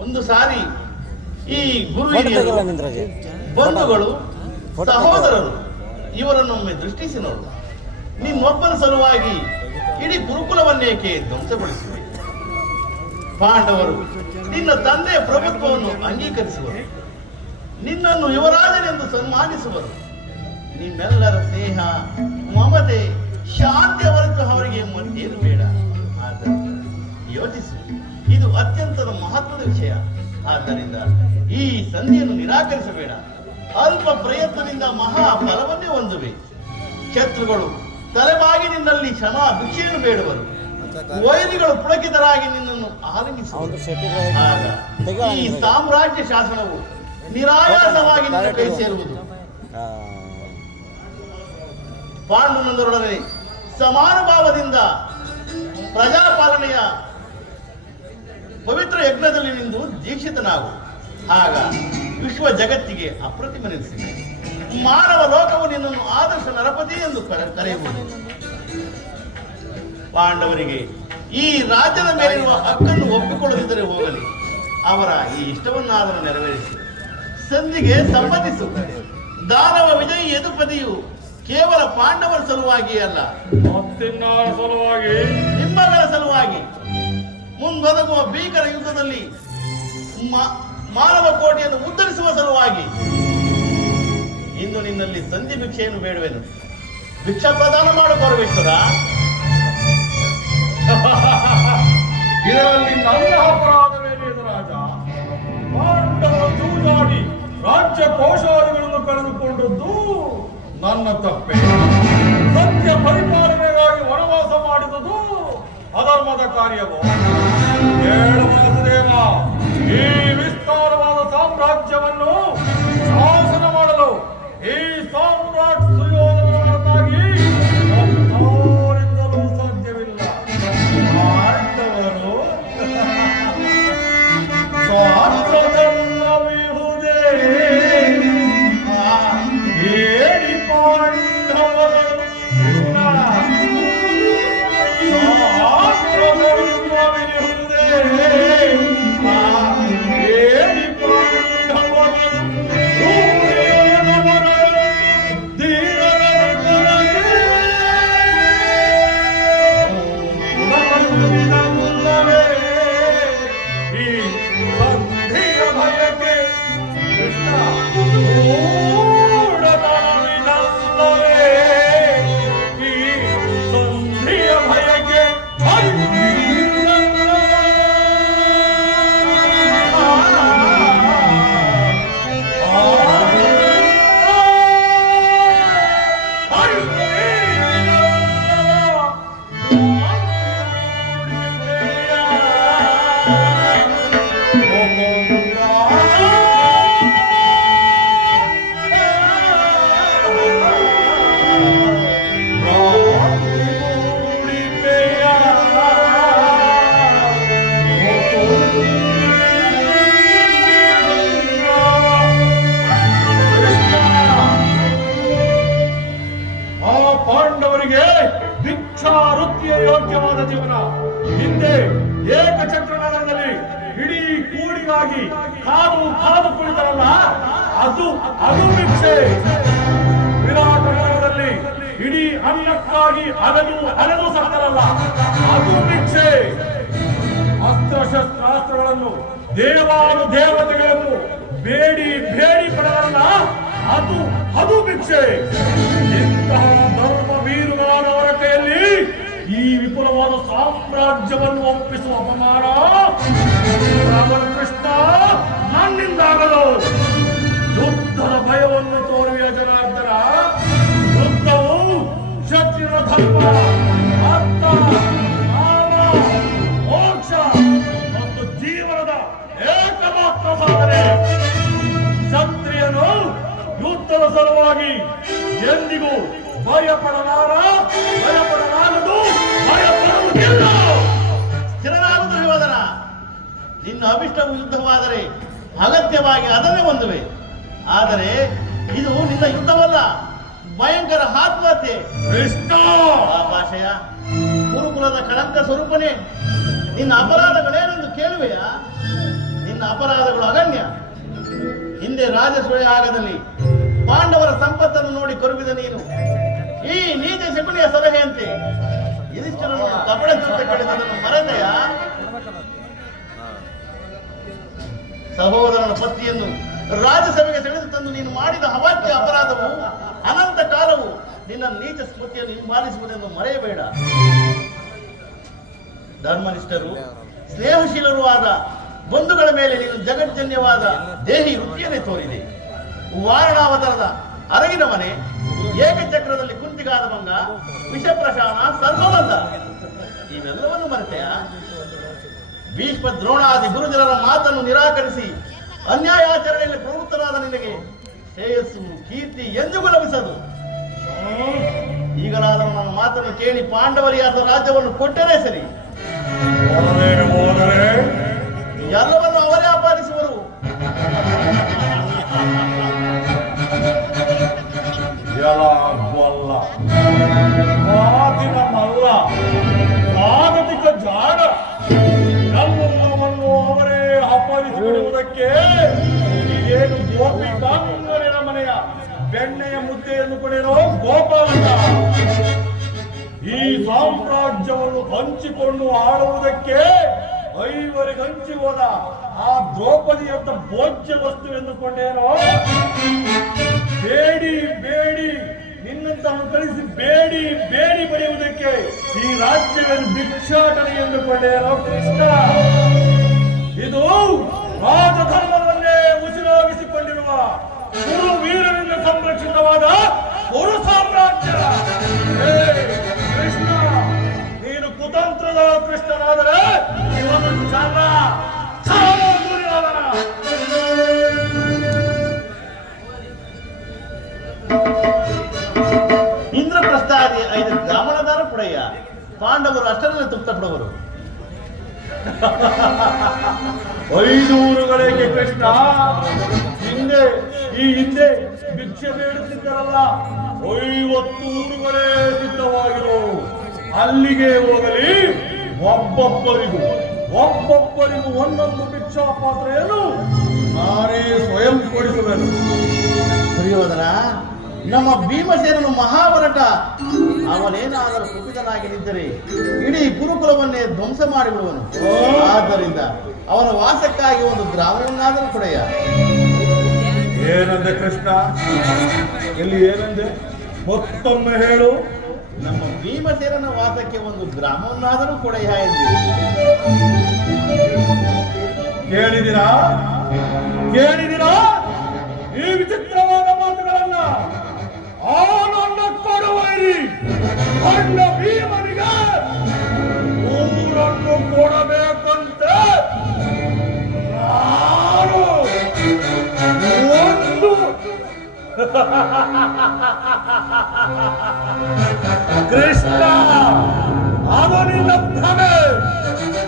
ಒಂದು ಸಾರಿ ಈ ಗುರು ಹಿರಿಯರು, ಬಂಧುಗಳು, ಸಹೋದರರು ಇವರನ್ನೊಮ್ಮೆ ದೃಷ್ಟಿಸಿ ನೋಡು. ನಿನ್ನೊಬ್ಬನ ಸಲುವಾಗಿ ಇಡೀ ಗುರುಕುಲವನ್ನೇಕೆ ಧ್ವಂಸಗೊಳಿಸಿವೆ? ಪಾಂಡವರು ನಿನ್ನ ತಂದೆಯ ಪ್ರಭುತ್ವವನ್ನು ಅಂಗೀಕರಿಸುವರು, ನಿನ್ನನ್ನು ಯುವರಾಜನೆಂದು ಸನ್ಮಾನಿಸುವರು. ನಿಮ್ಮೆಲ್ಲರ ಸ್ನೇಹ, ಮಮತೆ, ಶಾಂತಿಯ ಹೊರತು ಅವರಿಗೆ ಮತ್ತೇನು ಬೇಡ. ಯೋಚಿಸು, ಇದು ಅತ್ಯಂತ ಮಹತ್ವದ ವಿಷಯ. ಆದ್ದರಿಂದ ಈ ಸಂಧಿಯನ್ನು ನಿರಾಕರಿಸಬೇಡ. ಅಲ್ಪ ಪ್ರಯತ್ನದಿಂದ ಮಹಾ ಫಲವನ್ನೇ ಹೊಂದುವೆ. ಶತ್ರುಗಳು ತಲೆಬಾಗಿ ನಿನ್ನಲ್ಲಿ ಕ್ಷಮಾ ಭಿಕ್ಷೆಯನ್ನು ಬೇಡುವರು. ವೈರಿಗಳು ಪುಳಕಿತರಾಗಿ ನಿನ್ನನ್ನು ಆರಂಭಿಸುವರು. ಆಗ ಈ ಸಾಮ್ರಾಜ್ಯ ಶಾಸನವು ನಿರಾಯಾಸವಾಗಿ ನಿನ್ನ ಕೈ ಸೇರುವುದು. ಪಾಂಡುನಂದರೊಡನೆ ಸಮಾನುಭಾವದಿಂದ ಪ್ರಜಾಪಾಲನೆಯ ಪವಿತ್ರ ಯಜ್ಞದಲ್ಲಿ ನಿಂದು ದೀಕ್ಷಿತನಾಗು. ಆಗ ವಿಶ್ವ ಜಗತ್ತಿಗೆ ಅಪ್ರತಿಮನಿಸಿದೆ. ಮಾನವ ಲೋಕವು ನಿನ್ನನ್ನು ಆದರ್ಶ ನರಪತಿ ಎಂದು ಕರೆಯುವುದು. ಪಾಂಡವರಿಗೆ ಈ ರಾಜ್ಯದ ಮೇಲಿರುವ ಹಕ್ಕನ್ನು ಒಪ್ಪಿಕೊಳ್ಳದಿದ್ದರೆ ಹೋಗಲಿ, ಅವರ ಈ ಇಷ್ಟವನ್ನಾದರೂ ನೆರವೇರಿಸಿ ಸಂಧಿಗೆ ಸಮ್ಮತಿಸು. ದಾನವ ವಿಜಯಿ ಯದುಪತಿಯು ಕೇವಲ ಪಾಂಡವರ ಸಲುವಾಗಿ ಅಲ್ಲ, ಸಲುವಾಗಿ, ನಿಮ್ಮಗಳ ಸಲುವಾಗಿ ಮುಂದೊದಗುವ ಭೀಕರ ಯುದ್ಧದಲ್ಲಿ ಮಾನವ ಕೋಟೆಯನ್ನು ಉದ್ಧರಿಸುವ ಸಲುವಾಗಿ ಇಂದು ನಿನ್ನಲ್ಲಿ ಸಂಧಿ ಭಿಕ್ಷೆಯನ್ನು ಬೇಡುವೆನು. ಭಿಕ್ಷಾ ಪ್ರದಾನ ಮಾಡು ಪರಮೇಶ್ವರ. ಇದರಲ್ಲಿ ನನ್ನ ಅಪರಾಧವೇನಿದೆ ರಾಜ? ಪಾಂಡವ ಜೂಜಾಡಿ ರಾಜ್ಯ ಕೋಶಾದಿಗಳನ್ನು ಕಳೆದುಕೊಂಡದ್ದು ನನ್ನ ತಪ್ಪೆ. ಸತ್ಯ ಪರಿಪಾಲನೆಗಾಗಿ ವನವಾಸ ಮಾಡಿದುದು ಅಧರ್ಮದ ಕಾರ್ಯವೋ? ಹೇಳುವ ಈ ವಿಸ್ತಾರವಾದ ಸಾಮ್ರಾಜ್ಯವನ್ನು ಶಾಸನ ಮಾಡಲು ಈ ಸಾಮ್ರಾಟ್ ಸುಯೋಧನವಾಗಿ ಯಾರಿಂದಲೂ ಸಾಧ್ಯವಿಲ್ಲ. ಪಾಂಡವರು ಕೂಡಿಗಾಗಿ ಕಾದು ಕಾದು ಕುಳಿತರಲ್ಲ, ಅದು ಭಿಕ್ಷೆ. ವಿರಾಟ ನಗರದಲ್ಲಿ ಇಡೀ ಅನ್ನಕ್ಕಾಗಿ ಅಲೆದು ಸತ್ತರಲ್ಲ, ಅದು ಭಿಕ್ಷೆ. ಅಸ್ತ್ರಶಸ್ತ್ರಾಸ್ತ್ರಗಳನ್ನು ದೇವಾನುದೇವತೆಗಳನ್ನು ಬೇಡಿ ಪಡೆಯಲ್ಲ, ಅದು ಭಿಕ್ಷೆ. ಇಂತಹ ಧರ್ಮ ವೀರುಗಳಾದವರ ಕೈಯಲ್ಲಿ ಈ ವಿಪುಲವಾದ ಸಾಮ್ರಾಜ್ಯವನ್ನು ಒಪ್ಪಿಸುವ ಅಪಮಾನ ಕೃಷ್ಣ ನನ್ನಿಂದಾಗಲು. ಯುದ್ಧದ ಭಯವನ್ನು ತೋರುವ ಜನಾರ್ದನ, ಯುದ್ಧವು ಕ್ಷತ್ರಿಯ ಧರ್ಮ, ಅರ್ಥ, ಕಾಮ, ಮೋಕ್ಷ ಮತ್ತು ಜೀವನದ ಏಕಮಾತ್ರ ಸಾಧನೆ. ಕ್ಷತ್ರಿಯನು ಯುದ್ಧದ ಸಲುವಾಗಿ ಎಂದಿಗೂ ಭಯಪಡಲಾಗದು, ಭಯಪಡುವುದಿಲ್ಲ. ಸ್ಥಿರನಾದ ದುರ್ಯೋಧನ, ನಿನ್ನ ಅಭಿಷ್ಟವು ಯುದ್ಧವಾದರೆ ಅಗತ್ಯವಾಗಿ ಅದನ್ನೇ ಹೊಂದುವೆ. ಆದರೆ ಇದು ನಿನ್ನ ಯುದ್ಧವಲ್ಲ, ಭಯಂಕರ ಆತ್ಮಹತ್ಯೆ. ಭಾಷೆಯ ಗುರುಕುಲದ ಕಳಂಕ ಸ್ವರೂಪನೇ, ನಿನ್ನ ಅಪರಾಧಗಳೇನೆಂದು ಕೇಳುವೆಯಾ? ನಿನ್ನ ಅಪರಾಧಗಳು ಅಗಣ್ಯ. ಹಿಂದೆ ರಾಜಸೂಯಾಗದಲ್ಲಿ ಪಾಂಡವರ ಸಂಪತ್ತನ್ನು ನೋಡಿ ಕೊರಗಿದ ನೀನು ಈ ನೀತಿ ಶಕುನಿಯ ಸಲಹೆಯಂತೆ ಯುಧಿಷ್ಠಿರನು ಕಪಡ ಜೊತೆ ಕಳೆದನ್ನು ಮರೆತೆಯ? ಸಹೋದರನ ಪತ್ನಿಯನ್ನು ರಾಜಸಭೆಗೆ ಸೆಳೆದು ತಂದು ನೀನು ಮಾಡಿದ ಅವಾಚ್ಯ ಅಪರಾಧವು ಅನಂತ ಕಾಲವು ನಿನ್ನ ನೀಚ ಸ್ಮೃತಿಯನ್ನು ಹಿಂಬಾಲಿಸುವುದೆಂದು ಮರೆಯಬೇಡ. ಧರ್ಮನಿಷ್ಠರು ಸ್ನೇಹಶೀಲರೂ ಆದ ಬಂಧುಗಳ ಮೇಲೆ ನೀನು ಜಗಜ್ಜನ್ಯವಾದ ದೇಹಿ ವೃತ್ತಿಯನ್ನೇ ತೋರಿದೆ. ವಾರಣಾವತಾರದ ಅರಗಿನ ಮನೆ, ಏಕಚಕ್ರದಲ್ಲಿ ಕುಂತಿಗಾದ ಭಂಗ, ವಿಷಪ್ರಶಾನ, ಸರ್ವಬಂಧ ಇವೆಲ್ಲವನ್ನು ಮರೆತೆಯ? ಭೀಷ್ಮ ದ್ರೋಣಾದಿ ಗುರುಜನರ ಮಾತನ್ನು ನಿರಾಕರಿಸಿ ಅನ್ಯಾಯಾಚರಣೆಯಲ್ಲಿ ಪ್ರವೃತ್ತರಾದ ನಿನಗೆ ಶ್ರೇಯಸ್ಸು ಕೀರ್ತಿ ಎಂದಿಗೂ ಲಭಿಸದು. ಈಗಲಾದರೂ ನನ್ನ ಮಾತನ್ನು ಕೇಳಿ ಪಾಂಡವರಿಯಾದ ರಾಜ್ಯವನ್ನು ಕೊಟ್ಟರೆ ಸರಿ. ಎಲ್ಲವನ್ನು ಅವರೇ ಅಪಾರಿಸುವರು. ಜಾಗತಿಕ ಜಾಡ ಎಲ್ಲವನ್ನು ಅವರೇ ಅಪಾರಿಸಿಬಿಡುವುದಕ್ಕೆ ಏನು ಗೋಪಿ ಕಾಂಗರಿನ ಮನೆಯ ಬೆಣ್ಣೆಯ ಮುದ್ದೆಯನ್ನು ಕೊಡಿರೋ ಗೋಪಾಲಕ. ಈ ಸಾಮ್ರಾಜ್ಯವನ್ನು ಹಂಚಿಕೊಂಡು ಆಳುವುದಕ್ಕೆ ಐವರಿಗೆ ಹಂಚಿ ಹೋದ ಆ ದ್ರೌಪದಿಯಂತ ಭೋಜ್ಯ ವಸ್ತು ಎಂದುಕೊಂಡೇನೋ? ಬೇಡಿ ನಿನ್ನಂತನ್ನು ಕಳಿಸಿ ಬೇಡಿ ಪಡೆಯುವುದಕ್ಕೆ ಈ ರಾಜ್ಯವನ್ನು ಭಿಕ್ಷಾಟನೆ ಎಂದುಕೊಂಡೇನೋ ಕೃಷ್ಣ? ಇದು ರಾಜಧರ್ಮವನ್ನೇ ಉಸಿರಾಗಿಸಿಕೊಂಡಿರುವ ಕುರು ವೀರರಿಂದ ಸಂರಕ್ಷಿತವಾದ ಕುರು ಸಾಮ್ರಾಜ್ಯ. ಕೃಷ್ಣ, ನೀನು ಕುತಂತ್ರದ ಕೃಷ್ಣನಾದರೆ ಇವನು ದುರ್ಯೋಧನ. ಇಂದ್ರಪ್ರಸ್ಥಾದಿ 5 ಬ್ರಾಹ್ಮಣದಾರ ಪುಡಯ್ಯ. ಪಾಂಡವರು ಅಷ್ಟರಲ್ಲಿ ತೃಪ್ತಪಡುವರು. 5 ಊರುಗಳೇಕೆ ಕೃಷ್ಣ? ಹಿಂದೆ ಭಿಕ್ಷೆ ಬೇಡುತ್ತಿದ್ದರಲ್ಲ, 50 ಊರುಗಳೇ ಸಿದ್ಧವಾಗಿರು. ಅಲ್ಲಿಗೆ ಹೋಗಲಿ. ಒಬ್ಬೊಬ್ಬರಿಗೂ ಒಂದೊಂದು ಭಿಕ್ಷಾ ಪಾತ್ರೆಯನ್ನು ನಾನೇ ಸ್ವಯಂ ಕೊಡಿಸುವೆನು. ದುರ್ಯೋಧನ, ನಮ್ಮ ಭೀಮಸೇನನು ಮಹಾಭರತ. ಅವನೇನಾದರೂ ಕುಪಿತನಾಗಿ ನಿಂತರೆ ಇಡೀ ಗುರುಕುಲವನ್ನೇ ಧ್ವಂಸ ಮಾಡಿಬಿಡುವನು. ಆದ್ದರಿಂದ ಅವನ ವಾಸಕ್ಕಾಗಿ ಒಂದು ಗ್ರಾಮವನ್ನಾದರೂ ಕೊಡೆಯ. ಏನಂದೆ ಕೃಷ್ಣ? ಇಲ್ಲಿ ಏನಂದೆ? ಮತ್ತೊಮ್ಮೆ ಹೇಳು. ನಮ್ಮ ಭೀಮಸೇನನ ವಾಸಕ್ಕೆ ಒಂದು ಗ್ರಾಮವನ್ನಾದರೂ ಕೊಡೆಯ ಎಂದು. ಕೇಳಿದಿರಾ ಈ ವಿಚಿತ್ರವಾದ ಮಾತುಗಳನ್ನ? ಆನಂದ ಕೊಡುವರಿ ಅಣ್ಣ ಭೀಮನಿಗೆ ಊರನ್ನು ಕೊಡಬೇಕಂತೆ ನಾನು ಒಂದು ಕೃಷ್ಣ, ಅದು ನಿನ್ನ ಭ್ರಮೆ.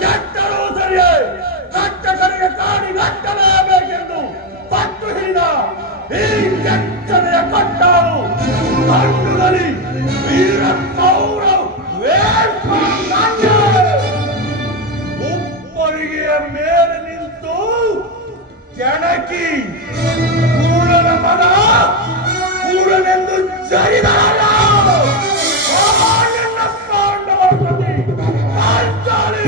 ಕೆಟ್ಟರೂ ಸರಿಯೇ, ಕಟ್ಟ ಕಡೆಗೆ ಕಾಡಿ ಗಟ್ಟಲೇಬೇಕೆಂದು ಪಟ್ಟು ಹಿಡಿದ ಈ ಕೆಟ್ಟನೆಯ ಕಟ್ಟಾರು ಕಣ್ಣುಗಲಿ ವೀರ ಕೌರವ ಉಪ್ಪರಿಗೆಯ ಮೇಲೆ ನಿಂತು ಬೆದಕಿ ಕೂಡಲ ಮಗ ಕೂಡಲೆಂದು ಜರಿದರಲ್ಲ ನಿನ್ನ ಪಾಂಡವ ಪ್ರತಿ ಕಾಲ್ಚಾಳಿ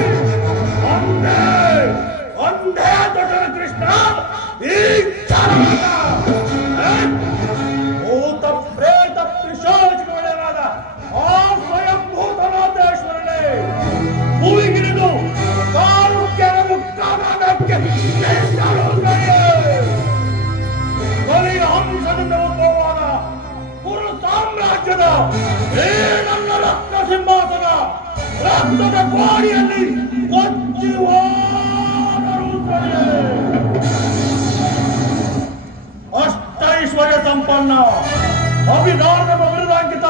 ಒಂದೇ ದೊಡ್ಡ ಕೃಷ್ಣ ಈ ಚಾರಣ ಭೂತ ಪ್ರೇತ ಪಿಶಾಚಿಗಳಾದ ಆ ಸ್ವಯಂಭೂತನಾಥೇಶ್ವರನೇ ಭೂಮಿಗಿಳಿದು ಕಾಲು ಕೆಳಗು ಕಾನಕ್ಕೆ ಬಲಿಯ ಹಂಸದಿಂದ ಉದ್ಭವವಾದ ಕುರು ಸಾಮ್ರಾಜ್ಯದ ಈ ನನ್ನ ರತ್ನ ಸಿಂಹಾಸನ ರಕ್ತದ ಕೋಡಿಯಲ್ಲಿ ಕೊಚ್ಚಿ ಅಷ್ಟೈಶ್ವರ್ಯ ಸಂಪನ್ನ ಅಭಿಧಾನ ಬಿರುದಾಂಕಿತ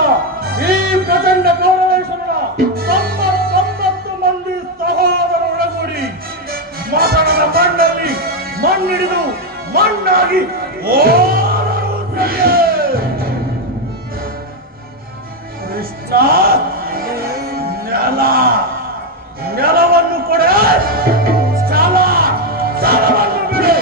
ಈ ಪ್ರಚಂಡ ಗೌರವೇಶ್ವರನ 99 ಮಂದಿ ಸಹೋದರರೊಳಗೂಡಿ ಮಸಣದ ಮಣ್ಣಲ್ಲಿ ಮಣ್ಣಿಡಿದು ಮಣ್ಣಾಗಿ ಕೃಷ್ಣ ನೆಲವನ್ನು ಕೊಡೆ ಸ್ಥಳವನ್ನು ಬಿಡಿ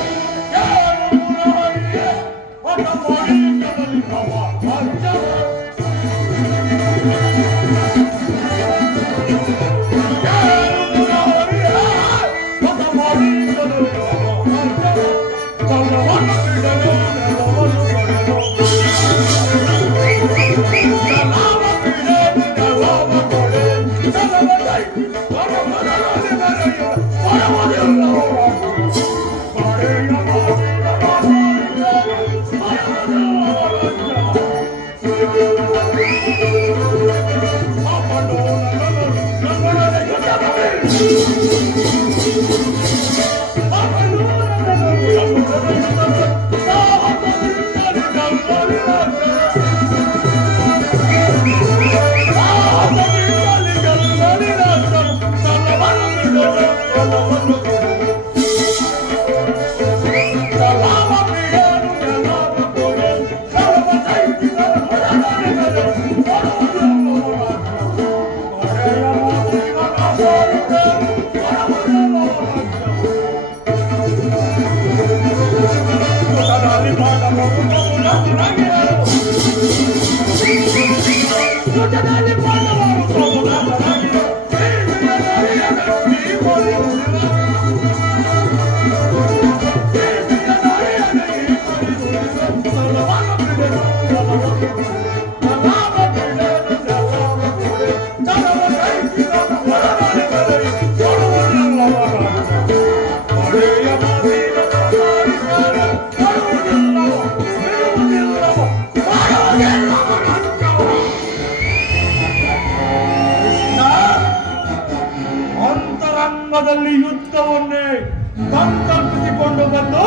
ಯುದ್ಧವನ್ನೇ ಸಂಕಲ್ಪಿಸಿಕೊಂಡು ಬಂದು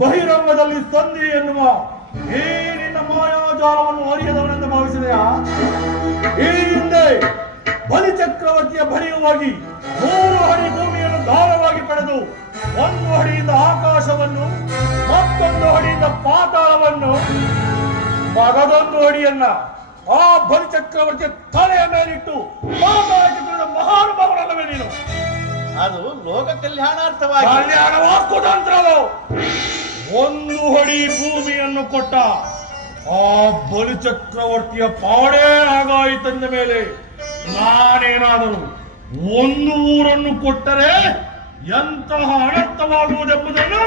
ಬಹಿರಂಗದಲ್ಲಿ ಸಂಧಿ ಎನ್ನುವ ಈ ನಿನ್ನ ಮಾಯಾಜಾಲವನ್ನು ಅರಿಯದವನೆಂದು ಭಾವಿಸಿದೆಯಾ? ಈ ಹಿಂದೆ ಬಲಿ ಚಕ್ರವರ್ತಿಯ ಬಳಿಯುವಾಗಿ 3 ಅಡಿ ಭೂಮಿಯನ್ನು ದಾಳವಾಗಿ ಪಡೆದು 1 ಅಡಿಯಿಂದ ಆಕಾಶವನ್ನು ಮತ್ತೊಂದು ಅಡಿಯಿಂದ ಪಾತಾಳವನ್ನು ಮಗದೊಂದು ಅಡಿಯನ್ನ ಆ ಬಲಿ ಚಕ್ರವರ್ತಿಯ ತಲೆಯ ಮೇಲಿಟ್ಟು ಮಹಾನುಭಾವನಲ್ಲವೇ ನೀನು? ಅದು ಲೋಕ ಕಲ್ಯಾಣಾರ್ಥವಾಗಿ ಕಲ್ಯಾಣವಾ ಕುತಂತ್ರವು 1 ಅಡಿ ಭೂಮಿಯನ್ನು ಕೊಟ್ಟ ಆ ಬಲಿ ಚಕ್ರವರ್ತಿಯ ಪಾಡೇ ಆಗಾಯಿತಂದ ಮೇಲೆ ನಾನೇನಾದರೂ 1 ಊರನ್ನು ಕೊಟ್ಟರೆ ಎಂತಹ ಅನರ್ಥವಾಗುವುದೆಂಬುದನ್ನು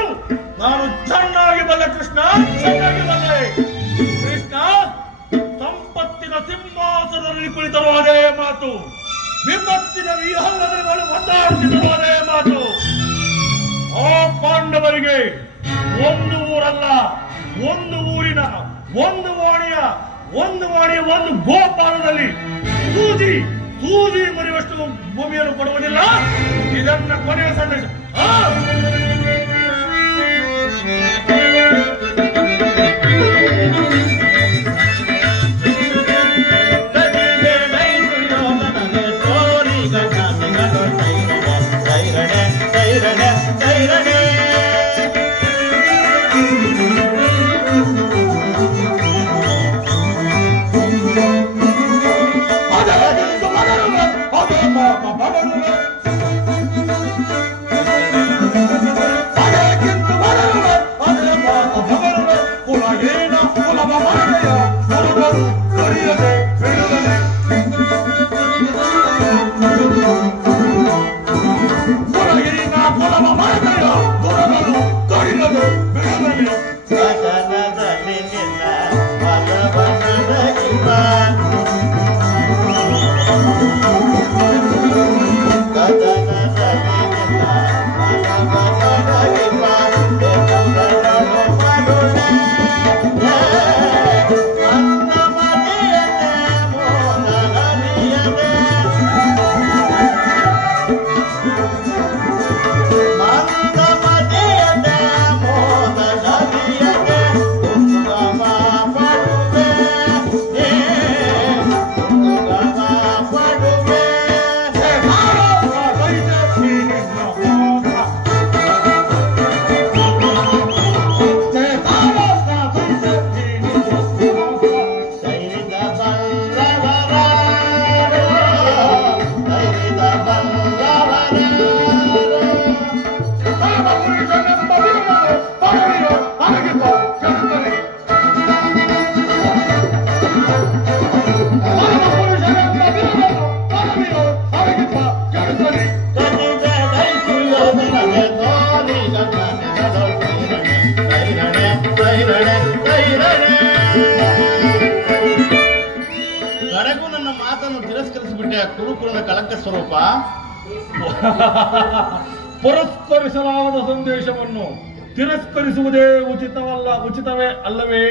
ನಾನು ಚೆನ್ನಾಗಿ ಬಲ್ಲೆ ಕೃಷ್ಣ, ಚೆನ್ನಾಗಿ ಬಲ್ಲೆ ಕೃಷ್ಣ. ಸಂಪತ್ತಿನ ಸಿಂಹಾಸನದಲ್ಲಿ ಕುಳಿತರು ಅದೇ ಮಾತು, ವಿಪತ್ತಿನ ವಿಹಲ್ಲಗಳು ಒದ್ದಾಡುತ್ತಿದ್ದರು ಅದೇ ಮಾತು. ಆ ಪಾಂಡವರಿಗೆ 1 ಊರಲ್ಲ, 1 ಊರಿನ 1 ವಾಣಿಯ 1 ಗೋಪಾಲದಲ್ಲಿ ಸೂಜಿ ಮುರಿಯುವಷ್ಟು ಭೂಮಿಯನ್ನು ಕೊಡುವುದಿಲ್ಲ. ಇದನ್ನ ಕೊನೆಯ ಸಂದೇಶ. ಕಡೆಗೂ ನನ್ನ ಮಾತನ್ನು ತಿರಸ್ಕರಿಸಿಬಿಟ್ಟೆ ಕುರುಕುಲದ ಕಳಂಕ ಸ್ವರೂಪ. ಪುರಸ್ಕರಿಸಲಾಗದ ಸಂದೇಶವನ್ನು ತಿರಸ್ಕರಿಸುವುದೇ ಉಚಿತವೇ ಅಲ್ಲವೇ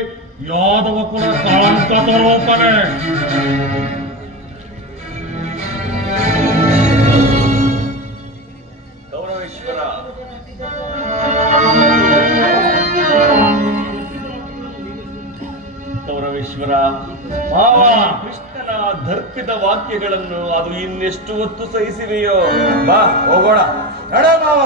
ಯಾದವ ಕುಲ ಕಳಂಕ ಸ್ವರೂಪನೇ? ಗೌರವೇಶ್ವರ, ಮಾವ ಕೃಷ್ಣನ ದರ್ಪಿತ ವಾಕ್ಯಗಳನ್ನು ಅದು ಇನ್ನೆಷ್ಟು ಹೊತ್ತು ಸಹಿಸಿವೆಯೋ? ಬಾ ಹೋಗೋಣ. ನಡೆ ಮಾವ.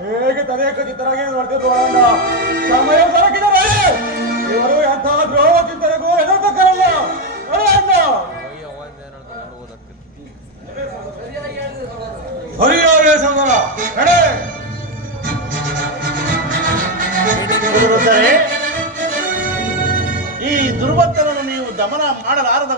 ಹೇಗೆ ತದೇಕ ಚಿತ್ತರಾಗಿ ನೋಡ್ತಿದ್ರು ಸಮಯ ದೊರಕಿದರೆ ಇವರು ಎಂಥ ದ್ರೋಹ ಚಿತ್ತರಿಗೂ ಎದುರ್ಬೇಕಲ್ಲ. ಸರಿಯಾಗಿ ಸಂಗರ ನಡೆ. ಈ ದುರ್ವರ್ತನನ್ನು ನೀವು ದಮನ ಮಾಡಲಾರದ